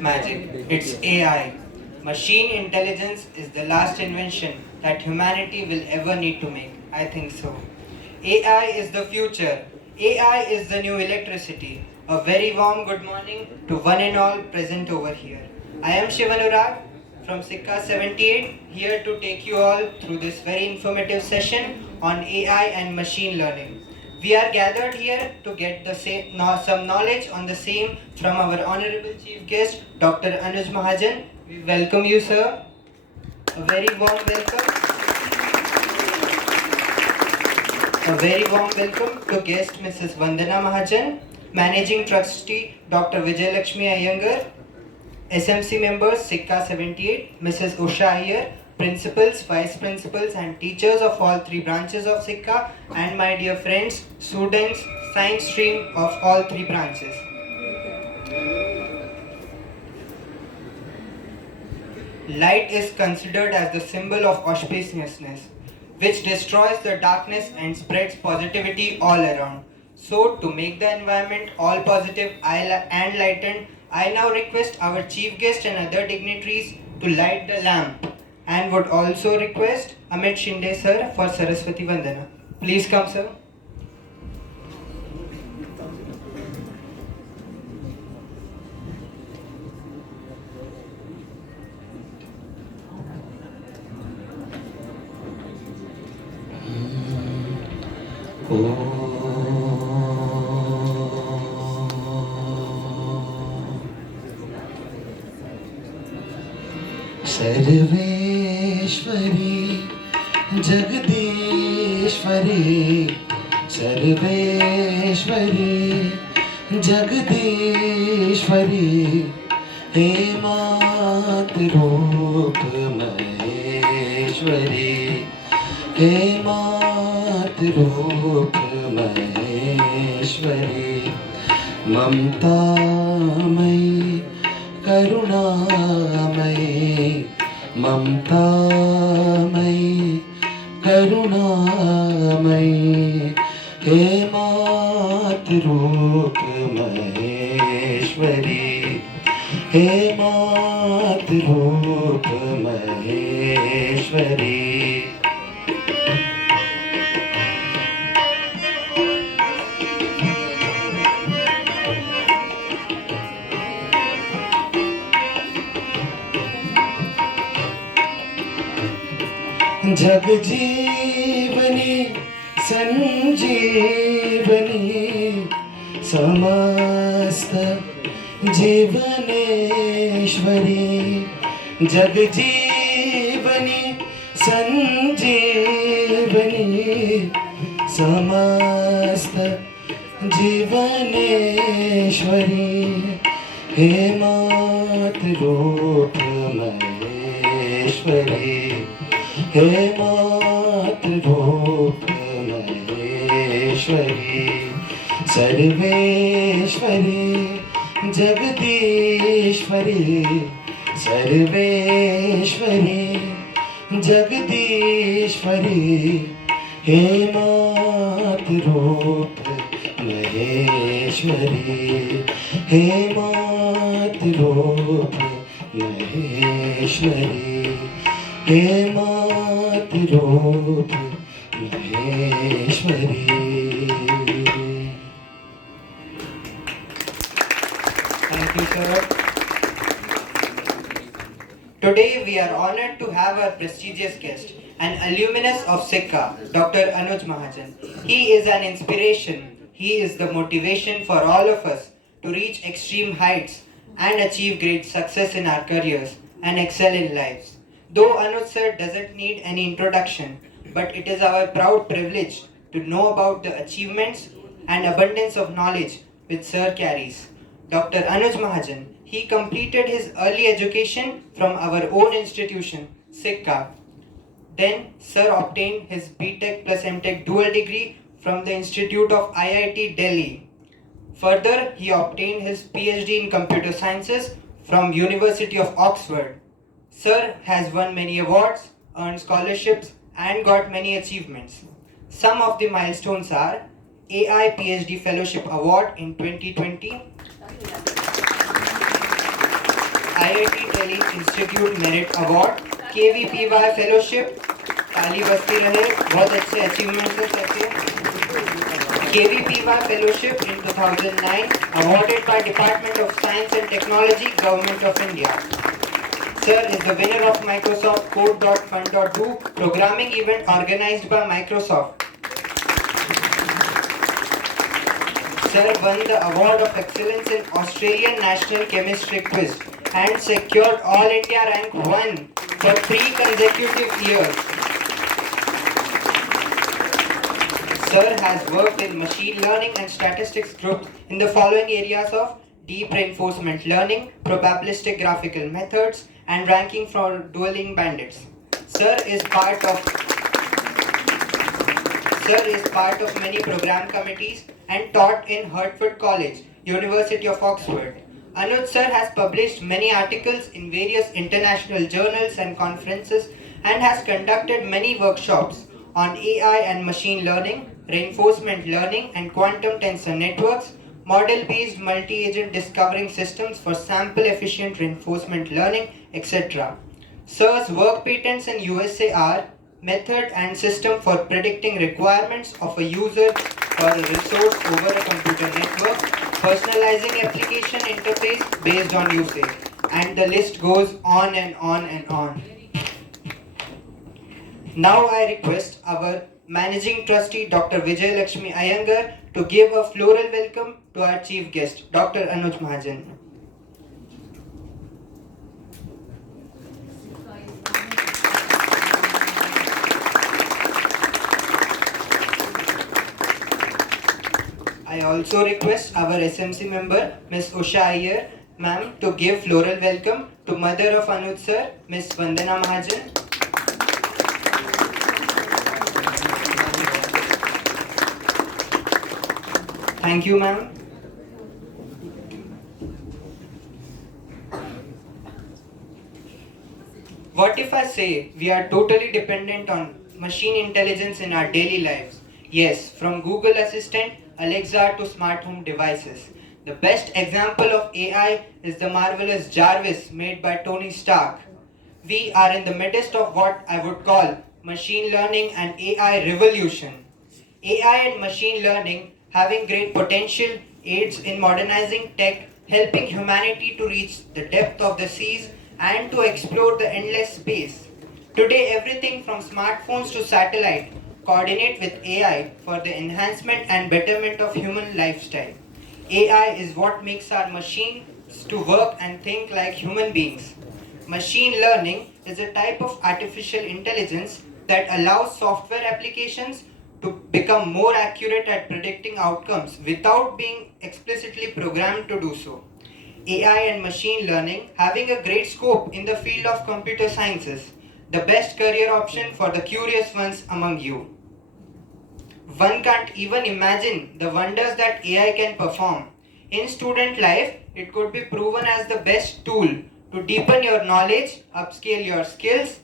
magic. It's AI. Machine intelligence is the last invention that humanity will ever need to make. I think so. AI is the future. AI is the new electricity. A very warm good morning to one and all present over here. I am Shivanurag from SICA 78, here to take you all through this very informative session on AI and machine learning. We are gathered here to get some knowledge on the same from our honorable chief guest, Dr. Anuj Mahajan. We welcome you, sir. A very warm welcome. A very warm welcome to guest Mrs. Vandana Mahajan, Managing Trustee Dr. Vijay Lakshmi Iyengar, SMC members SICA 78, Mrs. Usha Iyer, principals, vice principals and teachers of all three branches of SICA, and my dear friends, students, science stream of all three branches. Light is considered as the symbol of auspiciousness, which destroys the darkness and spreads positivity all around. So, to make the environment all positive and lightened, I now request our chief guest and other dignitaries to light the lamp, and would also request Amit Shinde sir for Saraswati Vandana. Please come, sir. Sarveshwari Jagadishwari Sarveshwari Jagadishwari हे मातृरूप महेश्वरी हे मातृरूप महेश्वरी ममतामयी करुणामयी ममतामयी करुणामयी हे मातृरूप महेश्वरी हे मातृरूप महेश्वरी जगजीवनी संजीवनी समस्त जीवनेश्वरी जगजीवनी संजीवनी समस्त जीवनेश्वरी हे मातृरूप महेश्वरी हे मातृरूप महेश्वरी सर्वेश्वरी जगदीश्वरी सर्वेश्वरी जगदीश्वरी हे मातृरूप महेश्वरी हे मातृरूप महेश्वरी हे मातृरूप Maheshwari. Thank you, sir. Today we are honored to have our prestigious guest, an alumnus of SICA, Dr. Anuj Mahajan. He is an inspiration. He is the motivation for all of us to reach extreme heights and achieve great success in our careers and excel in lives. Though Anuj sir doesn't need any introduction, but it is our proud privilege to know about the achievements and abundance of knowledge which sir carries. Dr. Anuj Mahajan, he completed his early education from our own institution, SICA. Then sir obtained his BTech plus MTech dual degree from the Institute of IIT Delhi. Further, he obtained his Ph.D. in Computer Sciences from University of Oxford. Sir has won many awards, earned scholarships and got many achievements. Some of the milestones are AI PhD Fellowship Award in 2020, IIT Delhi Institute Merit Award, KVPY Fellowship, ताली बजती रहे, बहुत अच्छे achievements हैं sir के। KVPY Fellowship in 2009, awarded by Department of Science and Technology, Government of India. Sir is the winner of Microsoft Code.fun.do programming event organized by Microsoft. Sir won the Award of Excellence in Australian National Chemistry Quiz and secured All India Rank 1 for 3 consecutive years. Sir has worked in machine learning and statistics groups in the following areas of deep reinforcement learning, probabilistic graphical methods, and ranking for dueling bandits. Sir is part of many program committees and taught in Hertford College, University of Oxford. Anuj sir has published many articles in various international journals and conferences and has conducted many workshops on AI and machine learning, reinforcement learning and quantum tensor networks, model-based multi-agent discovering systems for sample-efficient reinforcement learning, etc. Sir's work patents in USA are method and system for predicting requirements of a user or a resource over a computer network, personalizing application interface based on usage, and the list goes on and on and on. Now I request our Managing Trustee Dr. Vijay Lakshmi Iyengar to give a floral welcome to our chief guest, Dr. Anuj Mahajan. I also request our SMC member, Ms. Usha Iyer, ma'am, to give floral welcome to mother of Anuj sir, Ms. Vandana Mahajan. Thank you, ma'am. What if I say we are totally dependent on machine intelligence in our daily lives? Yes, from Google Assistant, Alexa to smart home devices. The best example of AI is the marvelous Jarvis made by Tony Stark. We are in the midst of what I would call machine learning and AI revolution. AI and machine learning having great potential aids in modernizing tech, helping humanity to reach the depth of the seas and to explore the endless space. Today, everything from smartphones to satellite coordinate with AI for the enhancement and betterment of human lifestyle. AI is what makes our machines to work and think like human beings. Machine learning is a type of artificial intelligence that allows software applications to become more accurate at predicting outcomes without being explicitly programmed to do so. AI and machine learning having a great scope in the field of computer sciences, the best career option for the curious ones among you. One can't even imagine the wonders that AI can perform. In student life, it could be proven as the best tool to deepen your knowledge, upscale your skills,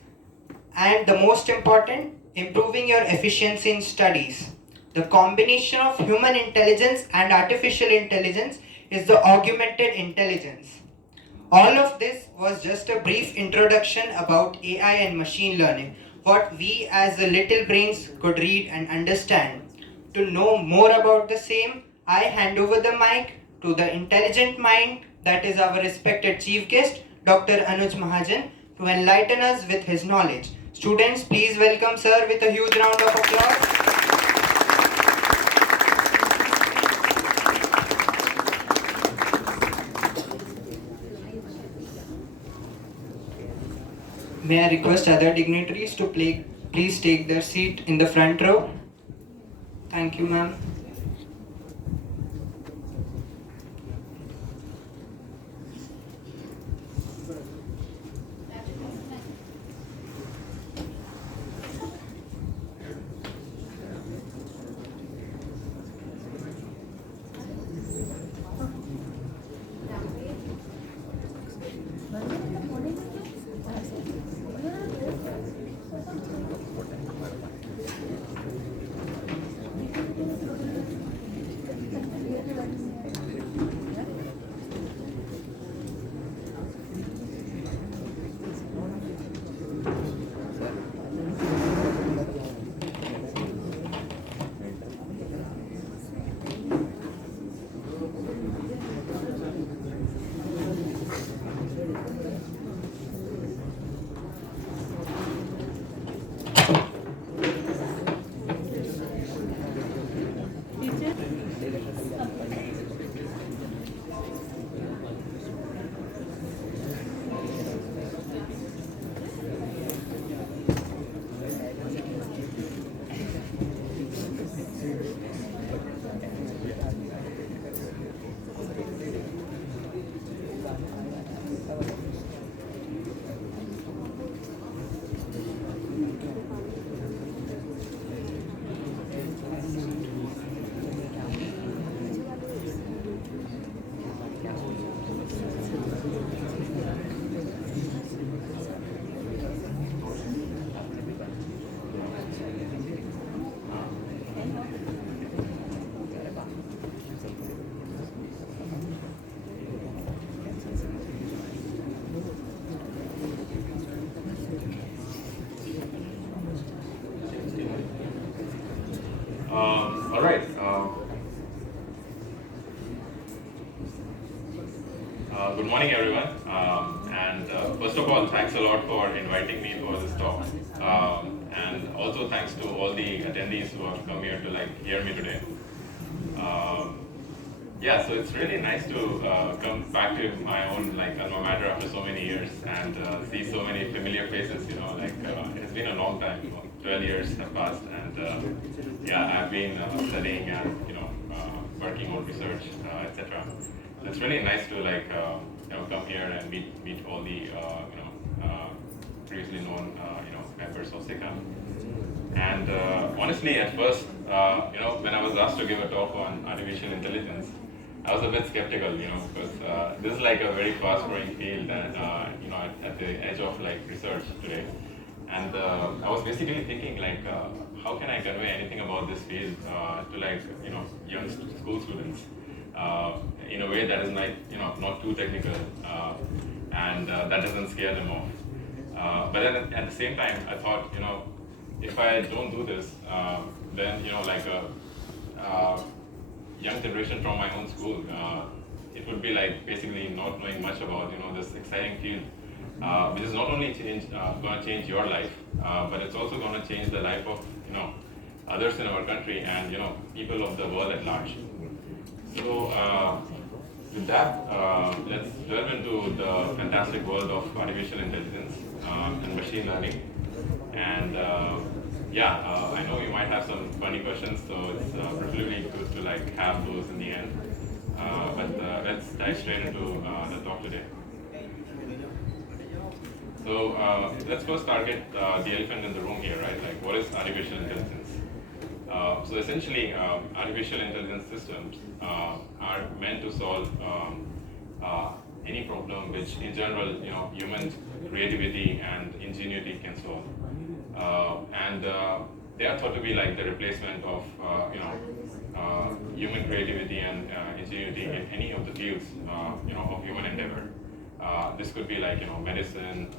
and the most important, improving your efficiency in studies. The combination of human intelligence and artificial intelligence is the augmented intelligence. All of this was just a brief introduction about AI and machine learning, what we as the little brains could read and understand. To know more about the same, I hand over the mic to the intelligent mind that is our respected chief guest, Dr. Anuj Mahajan, to enlighten us with his knowledge. Students, please welcome sir with a huge round of applause. May I request other dignitaries to please take their seat in the front row. Thank you, ma'am. First of all, thanks a lot for inviting me for this talk. And also thanks to all the attendees who have come here to hear me today. Um, yeah, so it's really nice to come back to my own alma mater after so many years and see so many familiar faces. It's been a long time. 12 years have passed, and yeah, I've been studying and working on research, etc. So it's really nice to come here and meet all the previously known members of SICA. And honestly, at first, when I was asked to give a talk on artificial intelligence, I was a bit skeptical, because this is a very fast-growing field, and at the edge of research today. And I was basically thinking, how can I convey anything about this field to young school students in a way that is not too technical, and that doesn't scare them off. But then at the same time, I thought, if I don't do this, then a young generation from my own school, it would be basically not knowing much about this exciting field, which is not only going to change your life, but it's also going to change the life of others in our country and people of the world at large. So with that, let's delve into the fantastic world of artificial intelligence and machine learning. And I know you might have some funny questions, so it's preferably good to have those in the end. But let's dive straight into the talk today. So let's first target the elephant in the room here, right? What is artificial intelligence? So essentially, artificial intelligence systems are meant to solve any problem which, in general, human creativity and ingenuity can solve. They are thought to be the replacement of human creativity and ingenuity in any of the fields of human endeavor. This could be medicine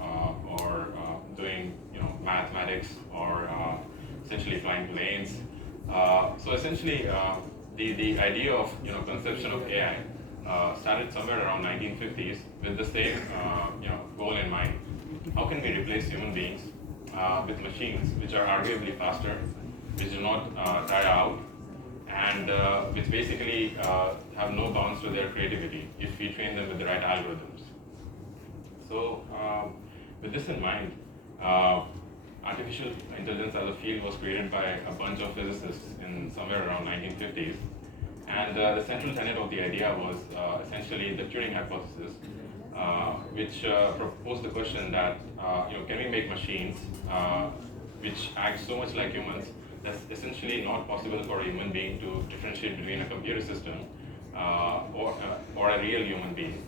or doing mathematics or essentially flying planes. So essentially, the idea of conception of AI started somewhere around 1950s with the same goal in mind. How can we replace human beings with machines which are arguably faster, which do not tire out, and which basically have no bounds to their creativity if we train them with the right algorithms. So with this in mind, artificial intelligence as a field was created by a bunch of physicists in somewhere around 1950s. And the central tenet of the idea was essentially the Turing hypothesis, which proposed the question that can we make machines which act so much like humans that's essentially not possible for a human being to differentiate between a computer system or a real human being,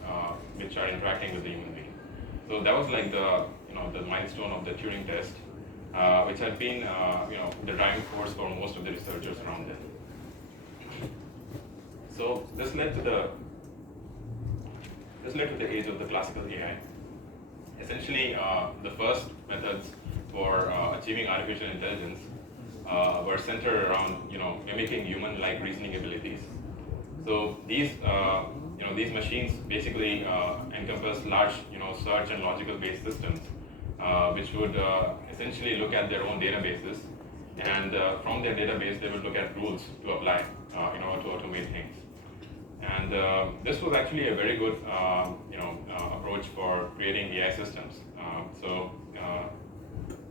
which are interacting with the human being. So that was the milestone of the Turing test, which had been the driving force for most of the researchers around then. So this led to the age of the classical AI. Essentially, the first methods for achieving artificial intelligence were centered around mimicking human-like reasoning abilities. So these machines basically encompass large search and logical-based systems, which would essentially look at their own databases, and from their database they would look at rules to apply in order to automate things. And this was actually a very good approach for creating AI systems.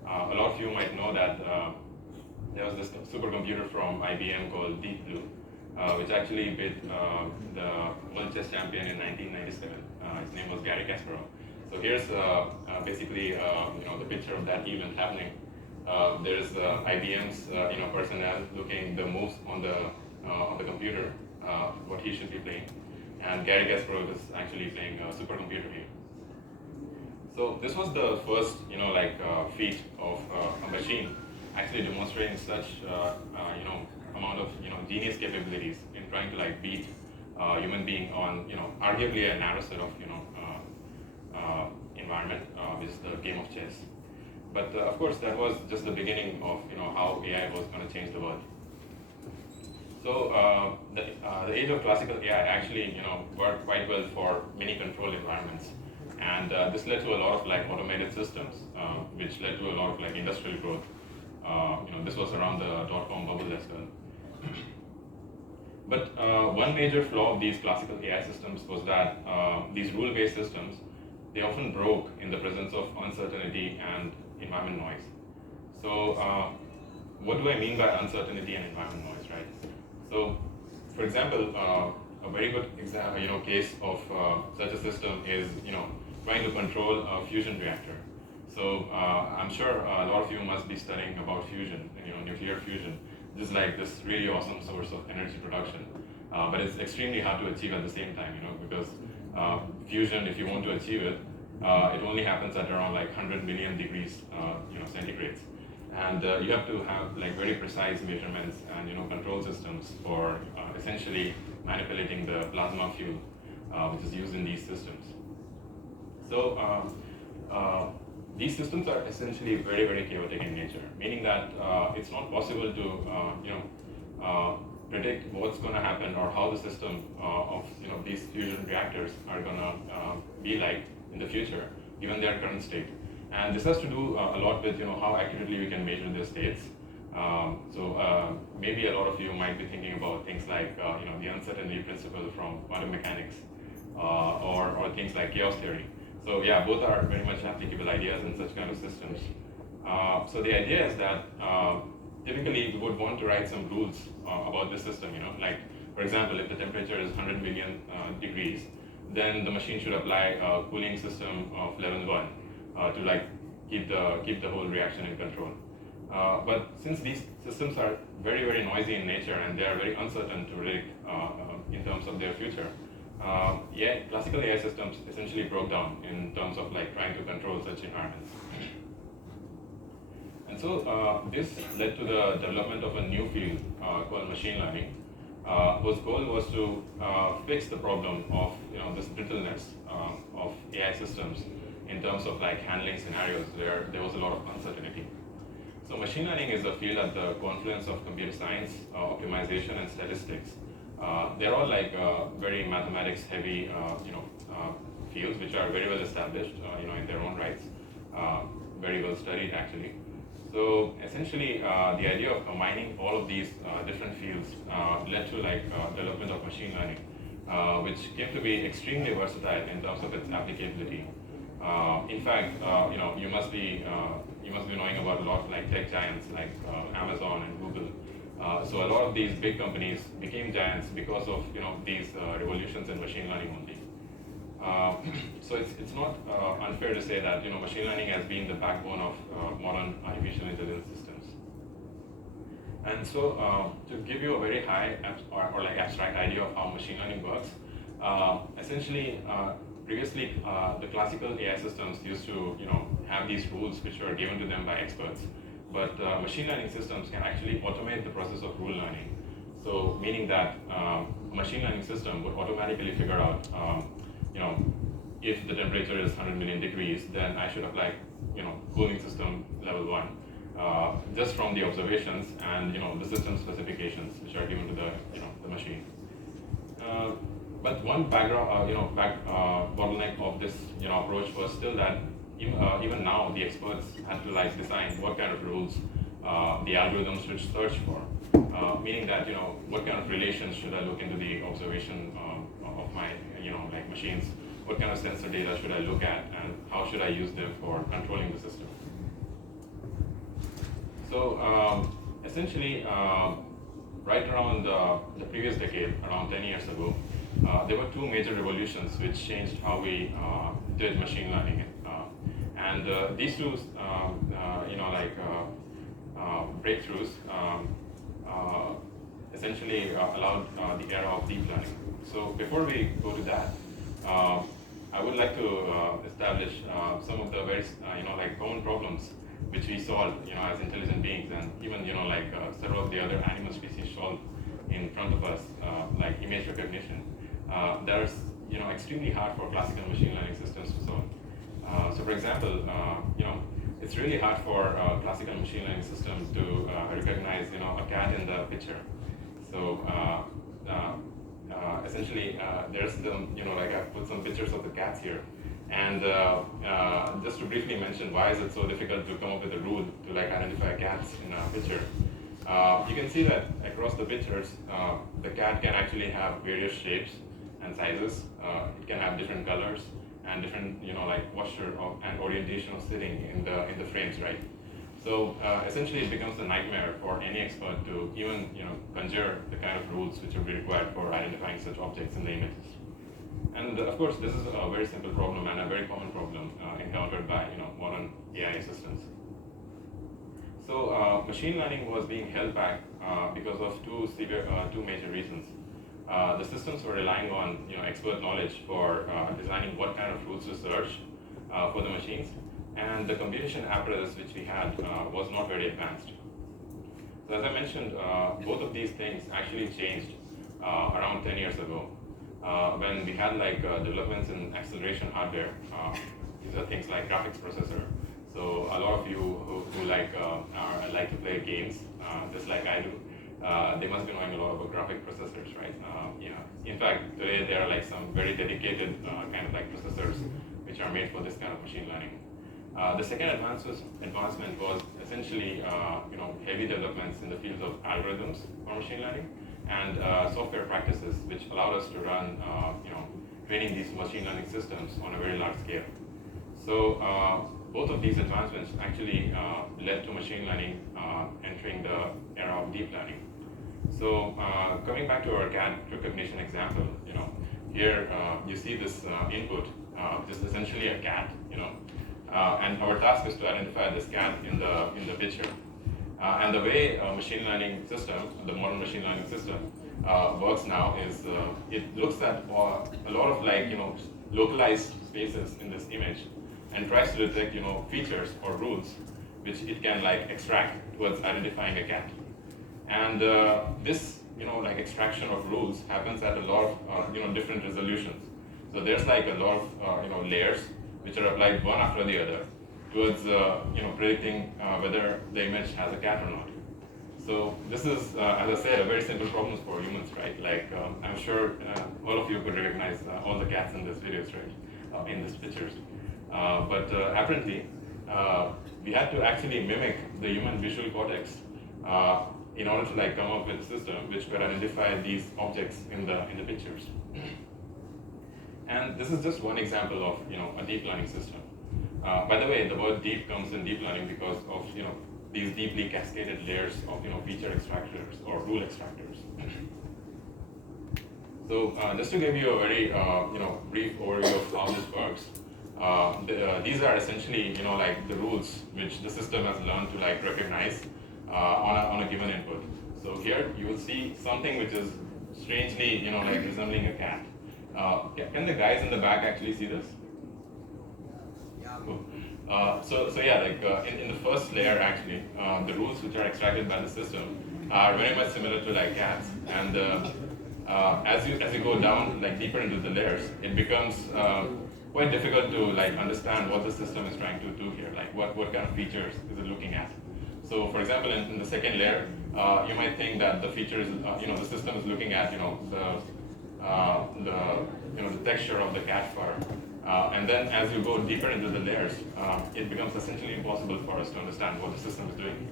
A lot of you might know that there was this supercomputer from IBM called Deep Blue, which actually beat the world chess champion in 1997. His name was Garry Kasparov. So here's basically the picture of that event happening. There's IBM's personnel looking the moves on the computer, what he should be playing, and Garry Kasparov is actually playing a supercomputer here. So this was the first feat of a machine actually demonstrating such amount of genius capabilities in trying to beat human being on arguably a narrow set of environment, which is the game of chess. But of course, that was just the beginning of how AI was going to change the world. So the age of classical AI actually worked quite well for many controlled environments, And this led to a lot of like automated systems, which led to a lot of like industrial growth. This was around the dot-com bubble as well. But one major flaw of these classical AI systems was that these rule-based systems, they often broke in the presence of uncertainty and environment noise. So what do I mean by uncertainty and environment noise, right? So, for example, a very good case of such a system is trying to control a fusion reactor. So I'm sure a lot of you must be studying about fusion, nuclear fusion. This is like this really awesome source of energy production, but it's extremely hard to achieve at the same time, because fusion, if you want to achieve it, it only happens at around like 100 million degrees, centigrades, and you have to have like very precise measurements and control systems for essentially manipulating the plasma fuel, which is used in these systems. So these systems are essentially very, very chaotic in nature, meaning that it's not possible to predict what's going to happen or how the system of these fusion reactors are going to be like in the future, given their current state. And this has to do a lot with how accurately we can measure their states. So maybe a lot of you might be thinking about things like the uncertainty principle from quantum mechanics, or things like chaos theory. So yeah, both are very much applicable ideas in such kind of systems. So the idea is that typically we would want to write some rules about the system. Like for example, if the temperature is 100 million degrees, then the machine should apply a cooling system of level 1 to like keep the whole reaction in control. But since these systems are very, very noisy in nature and they are very uncertain to predict in terms of their future, classical AI systems essentially broke down in terms of like trying to control such environments. And so this led to the development of a new field called machine learning, whose goal was to fix the problem of this brittleness of AI systems in terms of like handling scenarios where there was a lot of uncertainty. So machine learning is a field at the confluence of computer science, optimization, and statistics. They're all like very mathematics-heavy, fields which are very well established, in their own rights, very well studied actually. So essentially, the idea of combining all of these different fields led to like development of machine learning, which came to be extremely versatile in terms of its applicability. In fact, you must be knowing about a lot of like tech giants like Amazon and Google. So a lot of these big companies became giants because of these revolutions in machine learning only. So it's not unfair to say that machine learning has been the backbone of modern artificial intelligence systems. And so to give you a very high or like abstract idea of how machine learning works, essentially previously the classical AI systems used to have these rules which were given to them by experts, but machine learning systems can actually automate the process of rule learning. So meaning that a machine learning system would automatically figure out if the temperature is 100 million degrees, then I should apply cooling system level 1 just from the observations and the system specifications which are given to the machine. But one background bottleneck of this approach was still that even now the experts had to like decide what kind of rules the algorithms should search for, meaning that what kind of relations should I look into the observation of my like machines, what kind of sensor data should I look at, and how should I use them for controlling the system. So essentially right around the previous decade, around 10 years ago, there were two major revolutions which changed how we did machine learning. And these two, breakthroughs essentially allowed the era of deep learning. So before we go to that, I would like to establish some of the very common problems which we solve as intelligent beings, and even several of the other animal species solve in front of us, like image recognition. That is extremely hard for classical machine learning systems to solve. So for example, it's really hard for classical machine learning systems to recognize a cat in the picture. So essentially there's I've put some pictures of the cats here. And just to briefly mention why is it so difficult to come up with a rule to like identify cats in a picture. You can see that across the pictures, the cat can actually have various shapes and sizes. It can have different colors and different, like posture and orientation of sitting in the frames, right? So essentially, it becomes a nightmare for any expert to even, conjure the kind of rules which would be required for identifying such objects in the images. And of course, this is a very simple problem and a very common problem encountered by, modern AI assistants. So machine learning was being held back because of two major reasons. The systems were relying on expert knowledge for designing what kind of rules to search for the machines, and the computation apparatus which we had was not very advanced. So as I mentioned, both of these things actually changed around 10 years ago when we had like developments in acceleration hardware. These are things like graphics processor. So a lot of you who like to play games, just like I do, they must be knowing a lot about graphic processors, right? Yeah. In fact, today there are like some very dedicated kind of like processors which are made for this kind of machine learning. The second advancement was essentially heavy developments in the fields of algorithms for machine learning and software practices, which allowed us to run training these machine learning systems on a very large scale. So both of these advancements actually led to machine learning entering the era of deep learning. So coming back to our cat recognition example, here you see this input, which is essentially a cat, and our task is to identify this cat in the picture. And the way a machine learning system, the modern machine learning system, works now is it looks at a lot of like localized spaces in this image and tries to detect features or rules which it can like extract towards identifying a cat. And this like extraction of rules happens at a lot of different resolutions. So there's like a lot of layers which are applied one after the other towards predicting whether the image has a cat or not. So this is, as I said, a very simple problem for humans, right? Like I'm sure all of you could recognize all the cats in this videos, right? In these pictures. But apparently, we had to actually mimic the human visual cortex in order to like come up with a system which could identify these objects in the pictures. And this is just one example of a deep learning system. By the way, the word deep comes in deep learning because of these deeply cascaded layers of feature extractors or rule extractors. So just to give you a very brief overview of how this works, these are essentially like the rules which the system has learned to like recognize on a given input. So here you will see something which is strangely like resembling a cat. Can the guys in the back actually see this? Cool. So yeah, like in the first layer actually, the rules which are extracted by the system are very much similar to like cats, and as you go down like deeper into the layers, it becomes quite difficult to like understand what the system is trying to do here, like what kind of features is it looking at. So for example, in the second layer, you might think that the features, the system is looking at the texture of the cat fur. And then as you go deeper into the layers, it becomes essentially impossible for us to understand what the system is doing.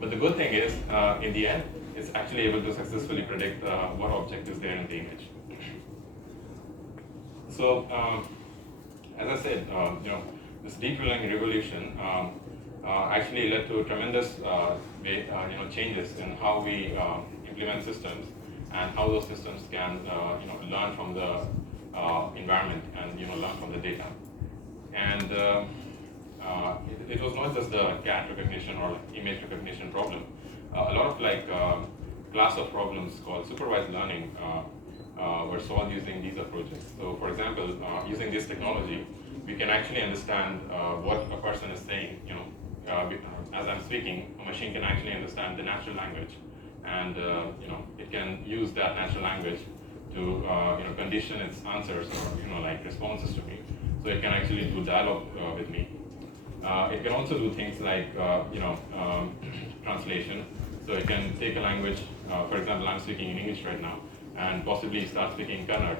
But the good thing is, in the end, it's actually able to successfully predict what object is there in the image. So, as I said, this deep learning revolution actually led to tremendous changes in how we implement systems and how those systems can learn from the environment and learn from the data. And it was not just the cat recognition or image recognition problem. A lot of like class of problems called supervised learning were solved using these approaches. So for example, using this technology, we can actually understand what a person is saying. As I'm speaking, a machine can actually understand the natural language, and it can use that natural language to condition its answers or like responses to me. So it can actually do dialogue with me. It can also do things like translation. So it can take a language, for example, I'm speaking in English right now, and possibly start speaking Kannada,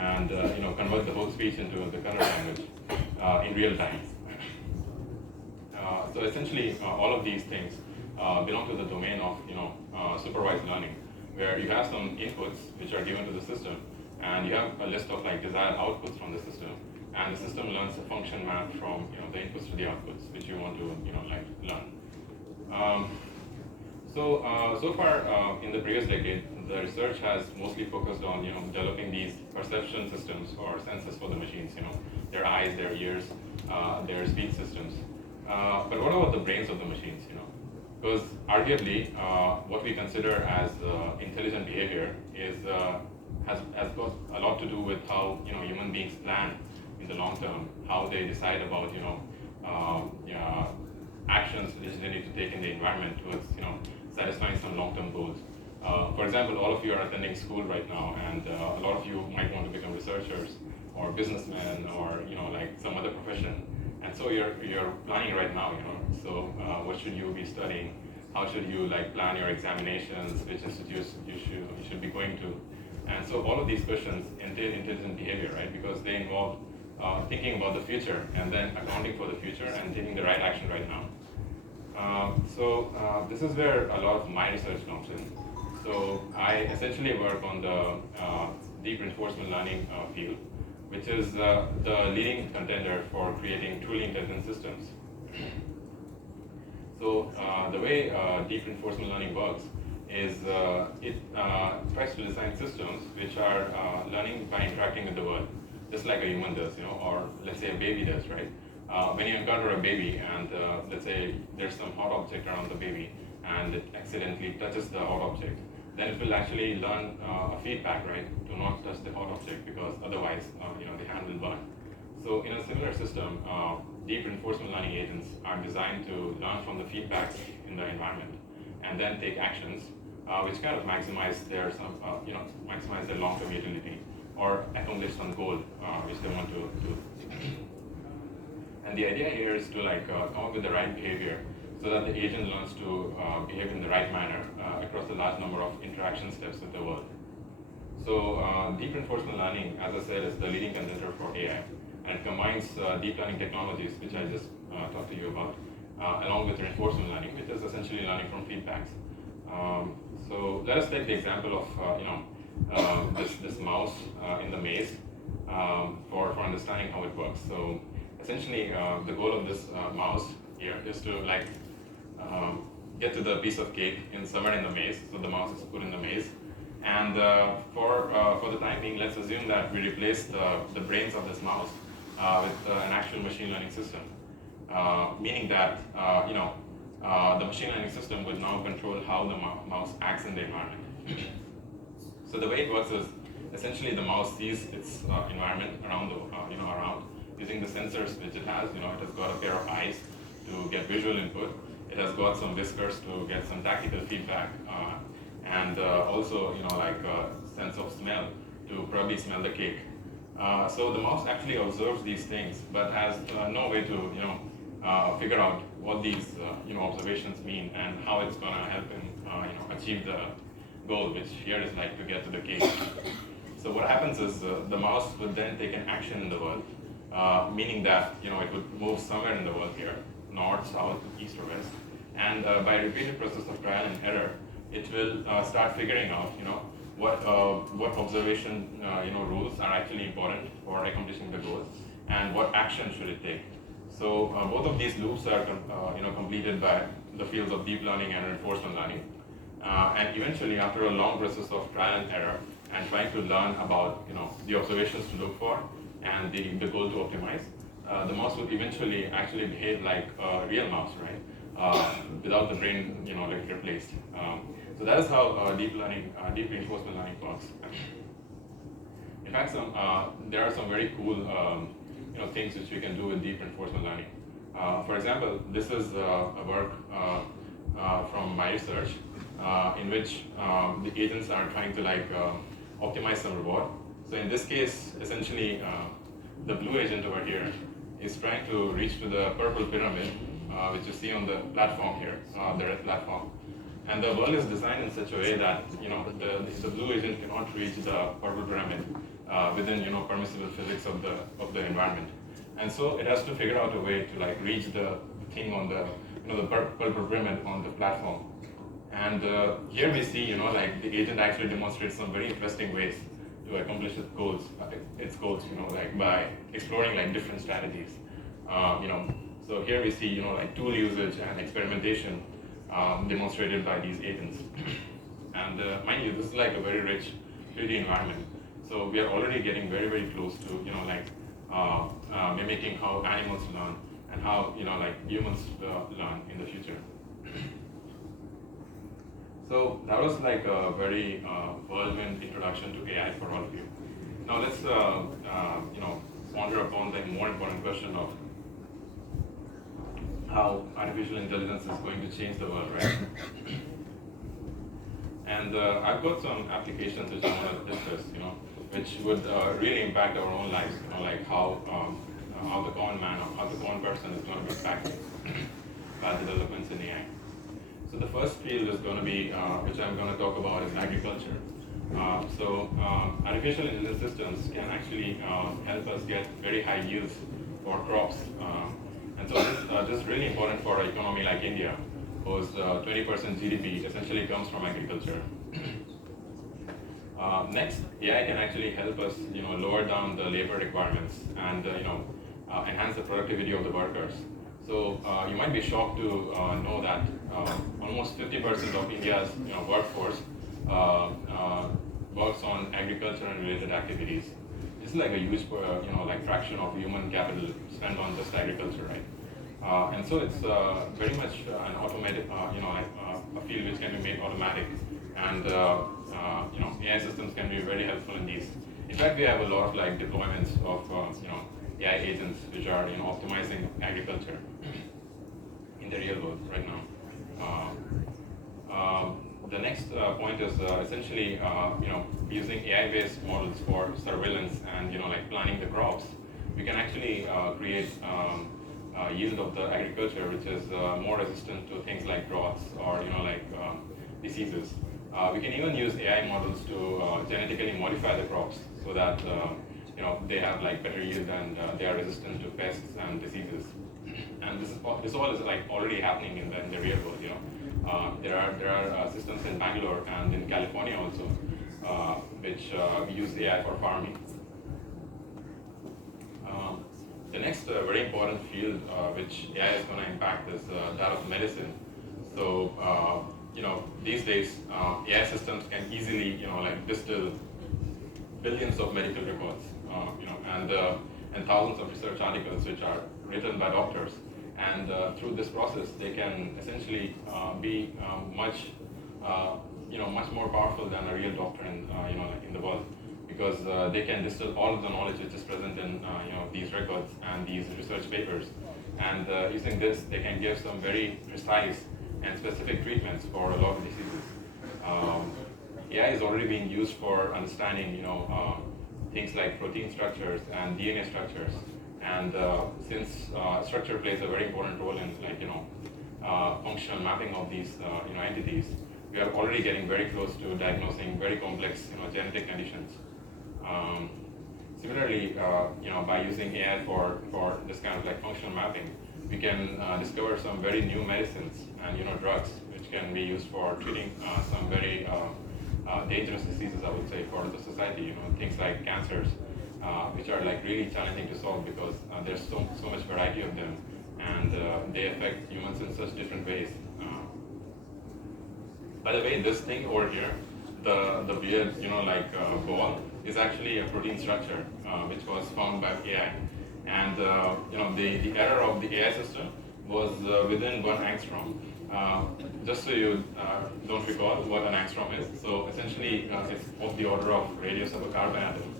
and convert the whole speech into the current language in real time. So essentially, all of these things belong to the domain of supervised learning, where you have some inputs which are given to the system, and you have a list of like desired outputs from the system, and the system learns a function map from the inputs to the outputs which you want to like learn. So far in the previous decade, the research has mostly focused on developing these perception systems or senses for the machines. Their eyes, their ears, their speech systems. But what about the brains of the machines? Because arguably, what we consider as intelligent behavior has got a lot to do with how human beings plan in the long term, how they decide about actions which they need to take in the environment towards satisfying some long-term goals. For example, all of you are attending school right now, and a lot of you might want to become researchers or businessmen or like some other profession. And so you're planning right now, So what should you be studying? How should you like plan your examinations? Which institutes you should be going to? And so all of these questions entail intelligent behavior, right? Because they involve thinking about the future and then accounting for the future and taking the right action right now. This is where a lot of my research comes in. So I essentially work on the deep reinforcement learning field, which is the leading contender for creating truly intelligent systems. So the way deep reinforcement learning works is it tries to design systems which are learning by interacting with the world, just like a human does, or let's say a baby does, right? When you encounter a baby and let's say there's some hot object around the baby and it accidentally touches the hot object, then it will actually learn a feedback, right, to not touch the hot object because otherwise, the hand will burn. So in a similar system, deep reinforcement learning agents are designed to learn from the feedbacks in the environment and then take actions which kind of maximize their maximize their long-term utility or accomplish some goal which they want to do. And the idea here is to like come up with the right behavior so that the agent learns to behave in the right manner across a large number of interaction steps with the world. So deep reinforcement learning, as I said, is the leading contender for AI, and it combines deep learning technologies, which I just talked to you about, along with reinforcement learning, which is essentially learning from feedbacks. So let us take the example of this mouse in the maze for understanding how it works. So essentially, the goal of this mouse here is to like get to the piece of cake somewhere in the maze. So the mouse is put in the maze, and for the time being, let's assume that we replace the brains of this mouse with an actual machine learning system, meaning that the machine learning system would now control how the mouse acts in the environment. So the way it works is essentially the mouse sees its environment around around using the sensors which it has. It has got a pair of eyes to get visual input. It has got some whiskers to get some tactical feedback, and also like a sense of smell to probably smell the cake. So the mouse actually observes these things, but has no way to figure out what these observations mean and how it's gonna help him achieve the goal, which here is like to get to the cake. So what happens is the mouse would then take an action in the world, meaning that it would move somewhere in the world here, north, south, east, or west, and by repeated process of trial and error, it will start figuring out what observation rules are actually important for accomplishing the goal, and what action should it take. So both of these loops are completed by the fields of deep learning and reinforcement learning, and eventually, after a long process of trial and error and trying to learn about the observations to look for and the goal to optimize, the mouse will eventually actually behave like a real mouse, right? Without the brain like replaced. So that is how deep reinforcement learning works. In fact, there are some very cool things which we can do with deep reinforcement learning. For example, this is a work from my research in which the agents are trying to like optimize some reward. So in this case, essentially, the blue agent over here is trying to reach to the purple pyramid, which you see on the platform here, the red platform. And the world is designed in such a way that the blue agent cannot reach the purple pyramid within permissible physics of the environment. And so it has to figure out a way to like reach the thing on the the purple pyramid on the platform. And here we see like the agent actually demonstrates some very interesting ways to accomplish its goals, like by exploring like different strategies. So here we see like tool usage and experimentation demonstrated by these agents. And mind you, this is like a very rich 3D environment. So we are already getting very, very close to mimicking how animals learn and how like humans learn in the future. So that was like a very whirlwind introduction to AI for all of you. Now let's ponder upon the more important question of how artificial intelligence is going to change the world, right? And I've got some applications which I want to discuss, which would really impact our own lives, like how the common man or how the common person is going to be impacted by the developments in AI. So the first field is going to be, which I'm going to talk about, is agriculture. Artificial intelligence systems can actually help us get very high yields for crops. And so this is really important for an economy like India, whose 20% GDP essentially comes from agriculture. Next, AI can actually help us, lower down the labor requirements and, enhance the productivity of the workers. So you might be shocked to know that almost 50% of India's workforce works on agriculture and related activities. This is like a huge like fraction of human capital spent on just agriculture, right? And so it's very much an automated, a field which can be made automatic, and AI systems can be very helpful in these. In fact, we have a lot of like deployments of AI agents which are optimizing agriculture in the real world right now. The next point is essentially using AI-based models for surveillance and like planning the crops. We can actually create yield of the agriculture which is more resistant to things like droughts or diseases. We can even use AI models to genetically modify the crops so that they have like better yield and they are resistant to pests and diseases. And this all is like already happening in the real world. There are systems in Bangalore and in California also which use AI for farming. The next very important field which AI is going to impact is that of medicine. So these days AI systems can easily distill billions of medical records, and thousands of research articles which are written by doctors. And through this process, they can essentially be much more powerful than a real doctor in the world, because they can distill all of the knowledge which is present in these records and these research papers. And using this, they can give some very precise and specific treatments for a lot of diseases. AI is already being used for understanding, things like protein structures and DNA structures. And since structure plays a very important role in functional mapping of these entities, we are already getting very close to diagnosing very complex genetic conditions. Similarly, by using AI for this kind of like functional mapping, we can discover some very new medicines and drugs which can be used for treating some very dangerous diseases, I would say, for the society. Things like cancers, which are like really challenging to solve because there's so much variety of them, and they affect humans in such different ways. By the way, this thing over here, the weird ball, is actually a protein structure which was found by AI, and the error of the AI system was within 1 angstrom. Just so you don't recall what an angstrom is, so essentially it's of the order of radius of a carbon atom.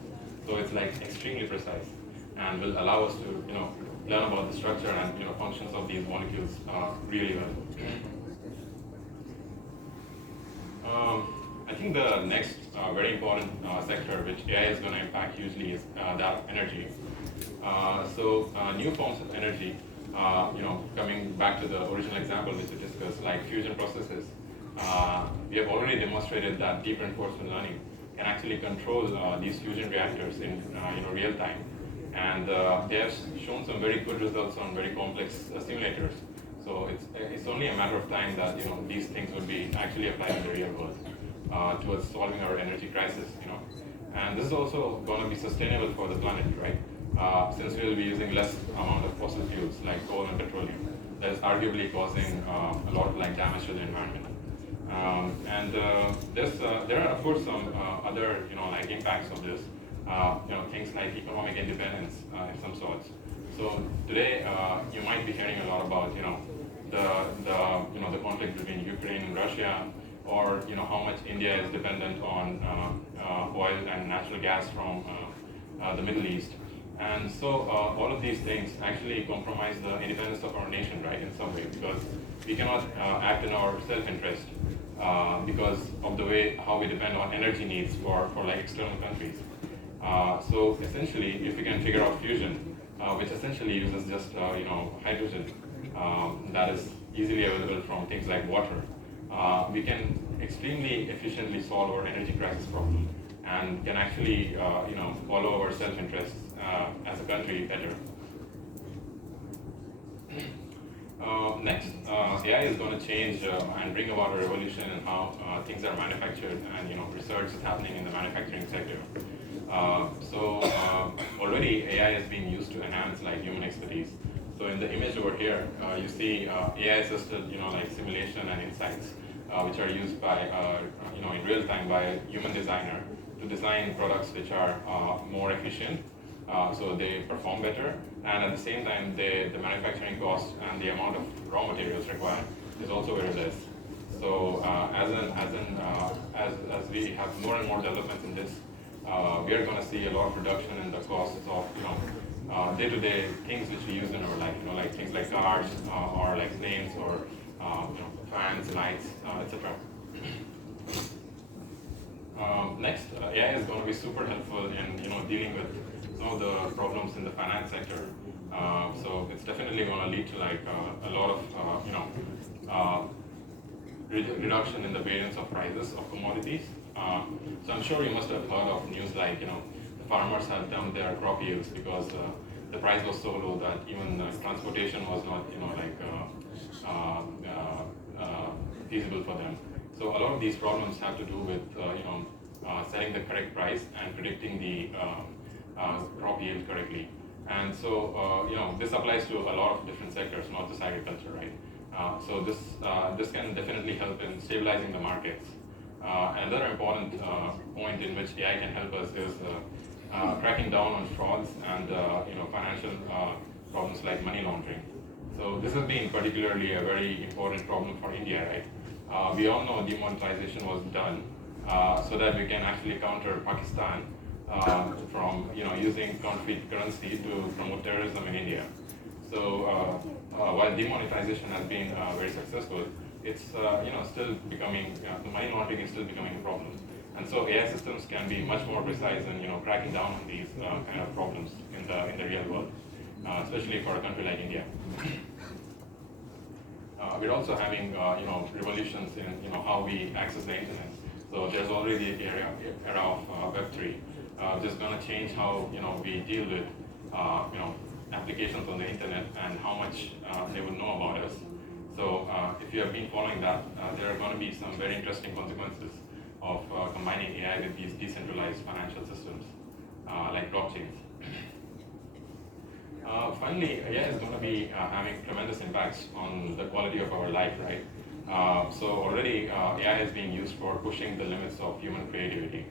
So it's like extremely precise and will allow us to learn about the structure and functions of these molecules really well. I think the next very important sector which AI is going to impact hugely is that of energy. New forms of energy, coming back to the original example which we discussed, like fusion processes, we have already demonstrated that deep reinforcement learning can actually control these fusion reactors in real time. And they have shown some very good results on very complex simulators. So it's only a matter of time that these things would be actually applied in the real world towards solving our energy crisis. And this is also going to be sustainable for the planet, right? Since we will be using less amount of fossil fuels like coal and petroleum, that is arguably causing a lot of damage to the environment. There are of course some other impacts of this. Things like economic independence in some sorts. So today you might be hearing a lot about the conflict between Ukraine and Russia, or how much India is dependent on oil and natural gas from the Middle East. And so all of these things actually compromise the independence of our nation, right, in some way, because we cannot act in our self-interest because of the way how we depend on energy needs for external countries. So essentially, if we can figure out fusion, which essentially uses just hydrogen that is easily available from things like water, we can extremely efficiently solve our energy crisis problem and can actually follow our self-interests as a country better. Next, AI is going to change and bring about a revolution in how things are manufactured, and research is happening in the manufacturing sector. Already AI is being used to enhance human expertise. So in the image over here, you see AI-assisted simulation and insights, which are used by in real time by a human designer to design products which are more efficient. So they perform better, and at the same time, the manufacturing cost and the amount of raw materials required is also very less. So as we have more and more developments in this, we are going to see a lot of reduction in the costs of day-to-day things which we use in our life. Like things like cars or like planes or fans, lights, etc. Next, AI is going to be super helpful in dealing with some of the problems in the finance sector. So it's definitely going to lead to a lot of reduction in the variance of prices of commodities. So I'm sure you must have heard of news like the farmers have dumped their crop yields because the price was so low that even transportation was not feasible for them. So a lot of these problems have to do with setting the correct price and predicting the crop yield correctly. And so this applies to a lot of different sectors, not just agriculture, right? So this can definitely help in stabilizing the markets. Another important point in which AI can help us is cracking down on frauds and financial problems like money laundering. So this has been particularly a very important problem for India, right? We all know demonetization was done so that we can actually counter Pakistan from using counterfeit currency to promote terrorism in India. So while demonetization has been very successful, it's still becoming the money laundering is still becoming a problem. And so AI systems can be much more precise in cracking down on these kind of problems in the real world, especially for a country like India. We're also having revolutions in how we access the internet. So there's already the era of Web3, which is going to change how we deal with applications on the internet and how much they will know about us. So if you have been following that, there are going to be some very interesting consequences of combining AI with these decentralized financial systems like blockchains. Finally, AI is going to be having tremendous impacts on the quality of our life, right? So already AI is being used for pushing the limits of human creativity.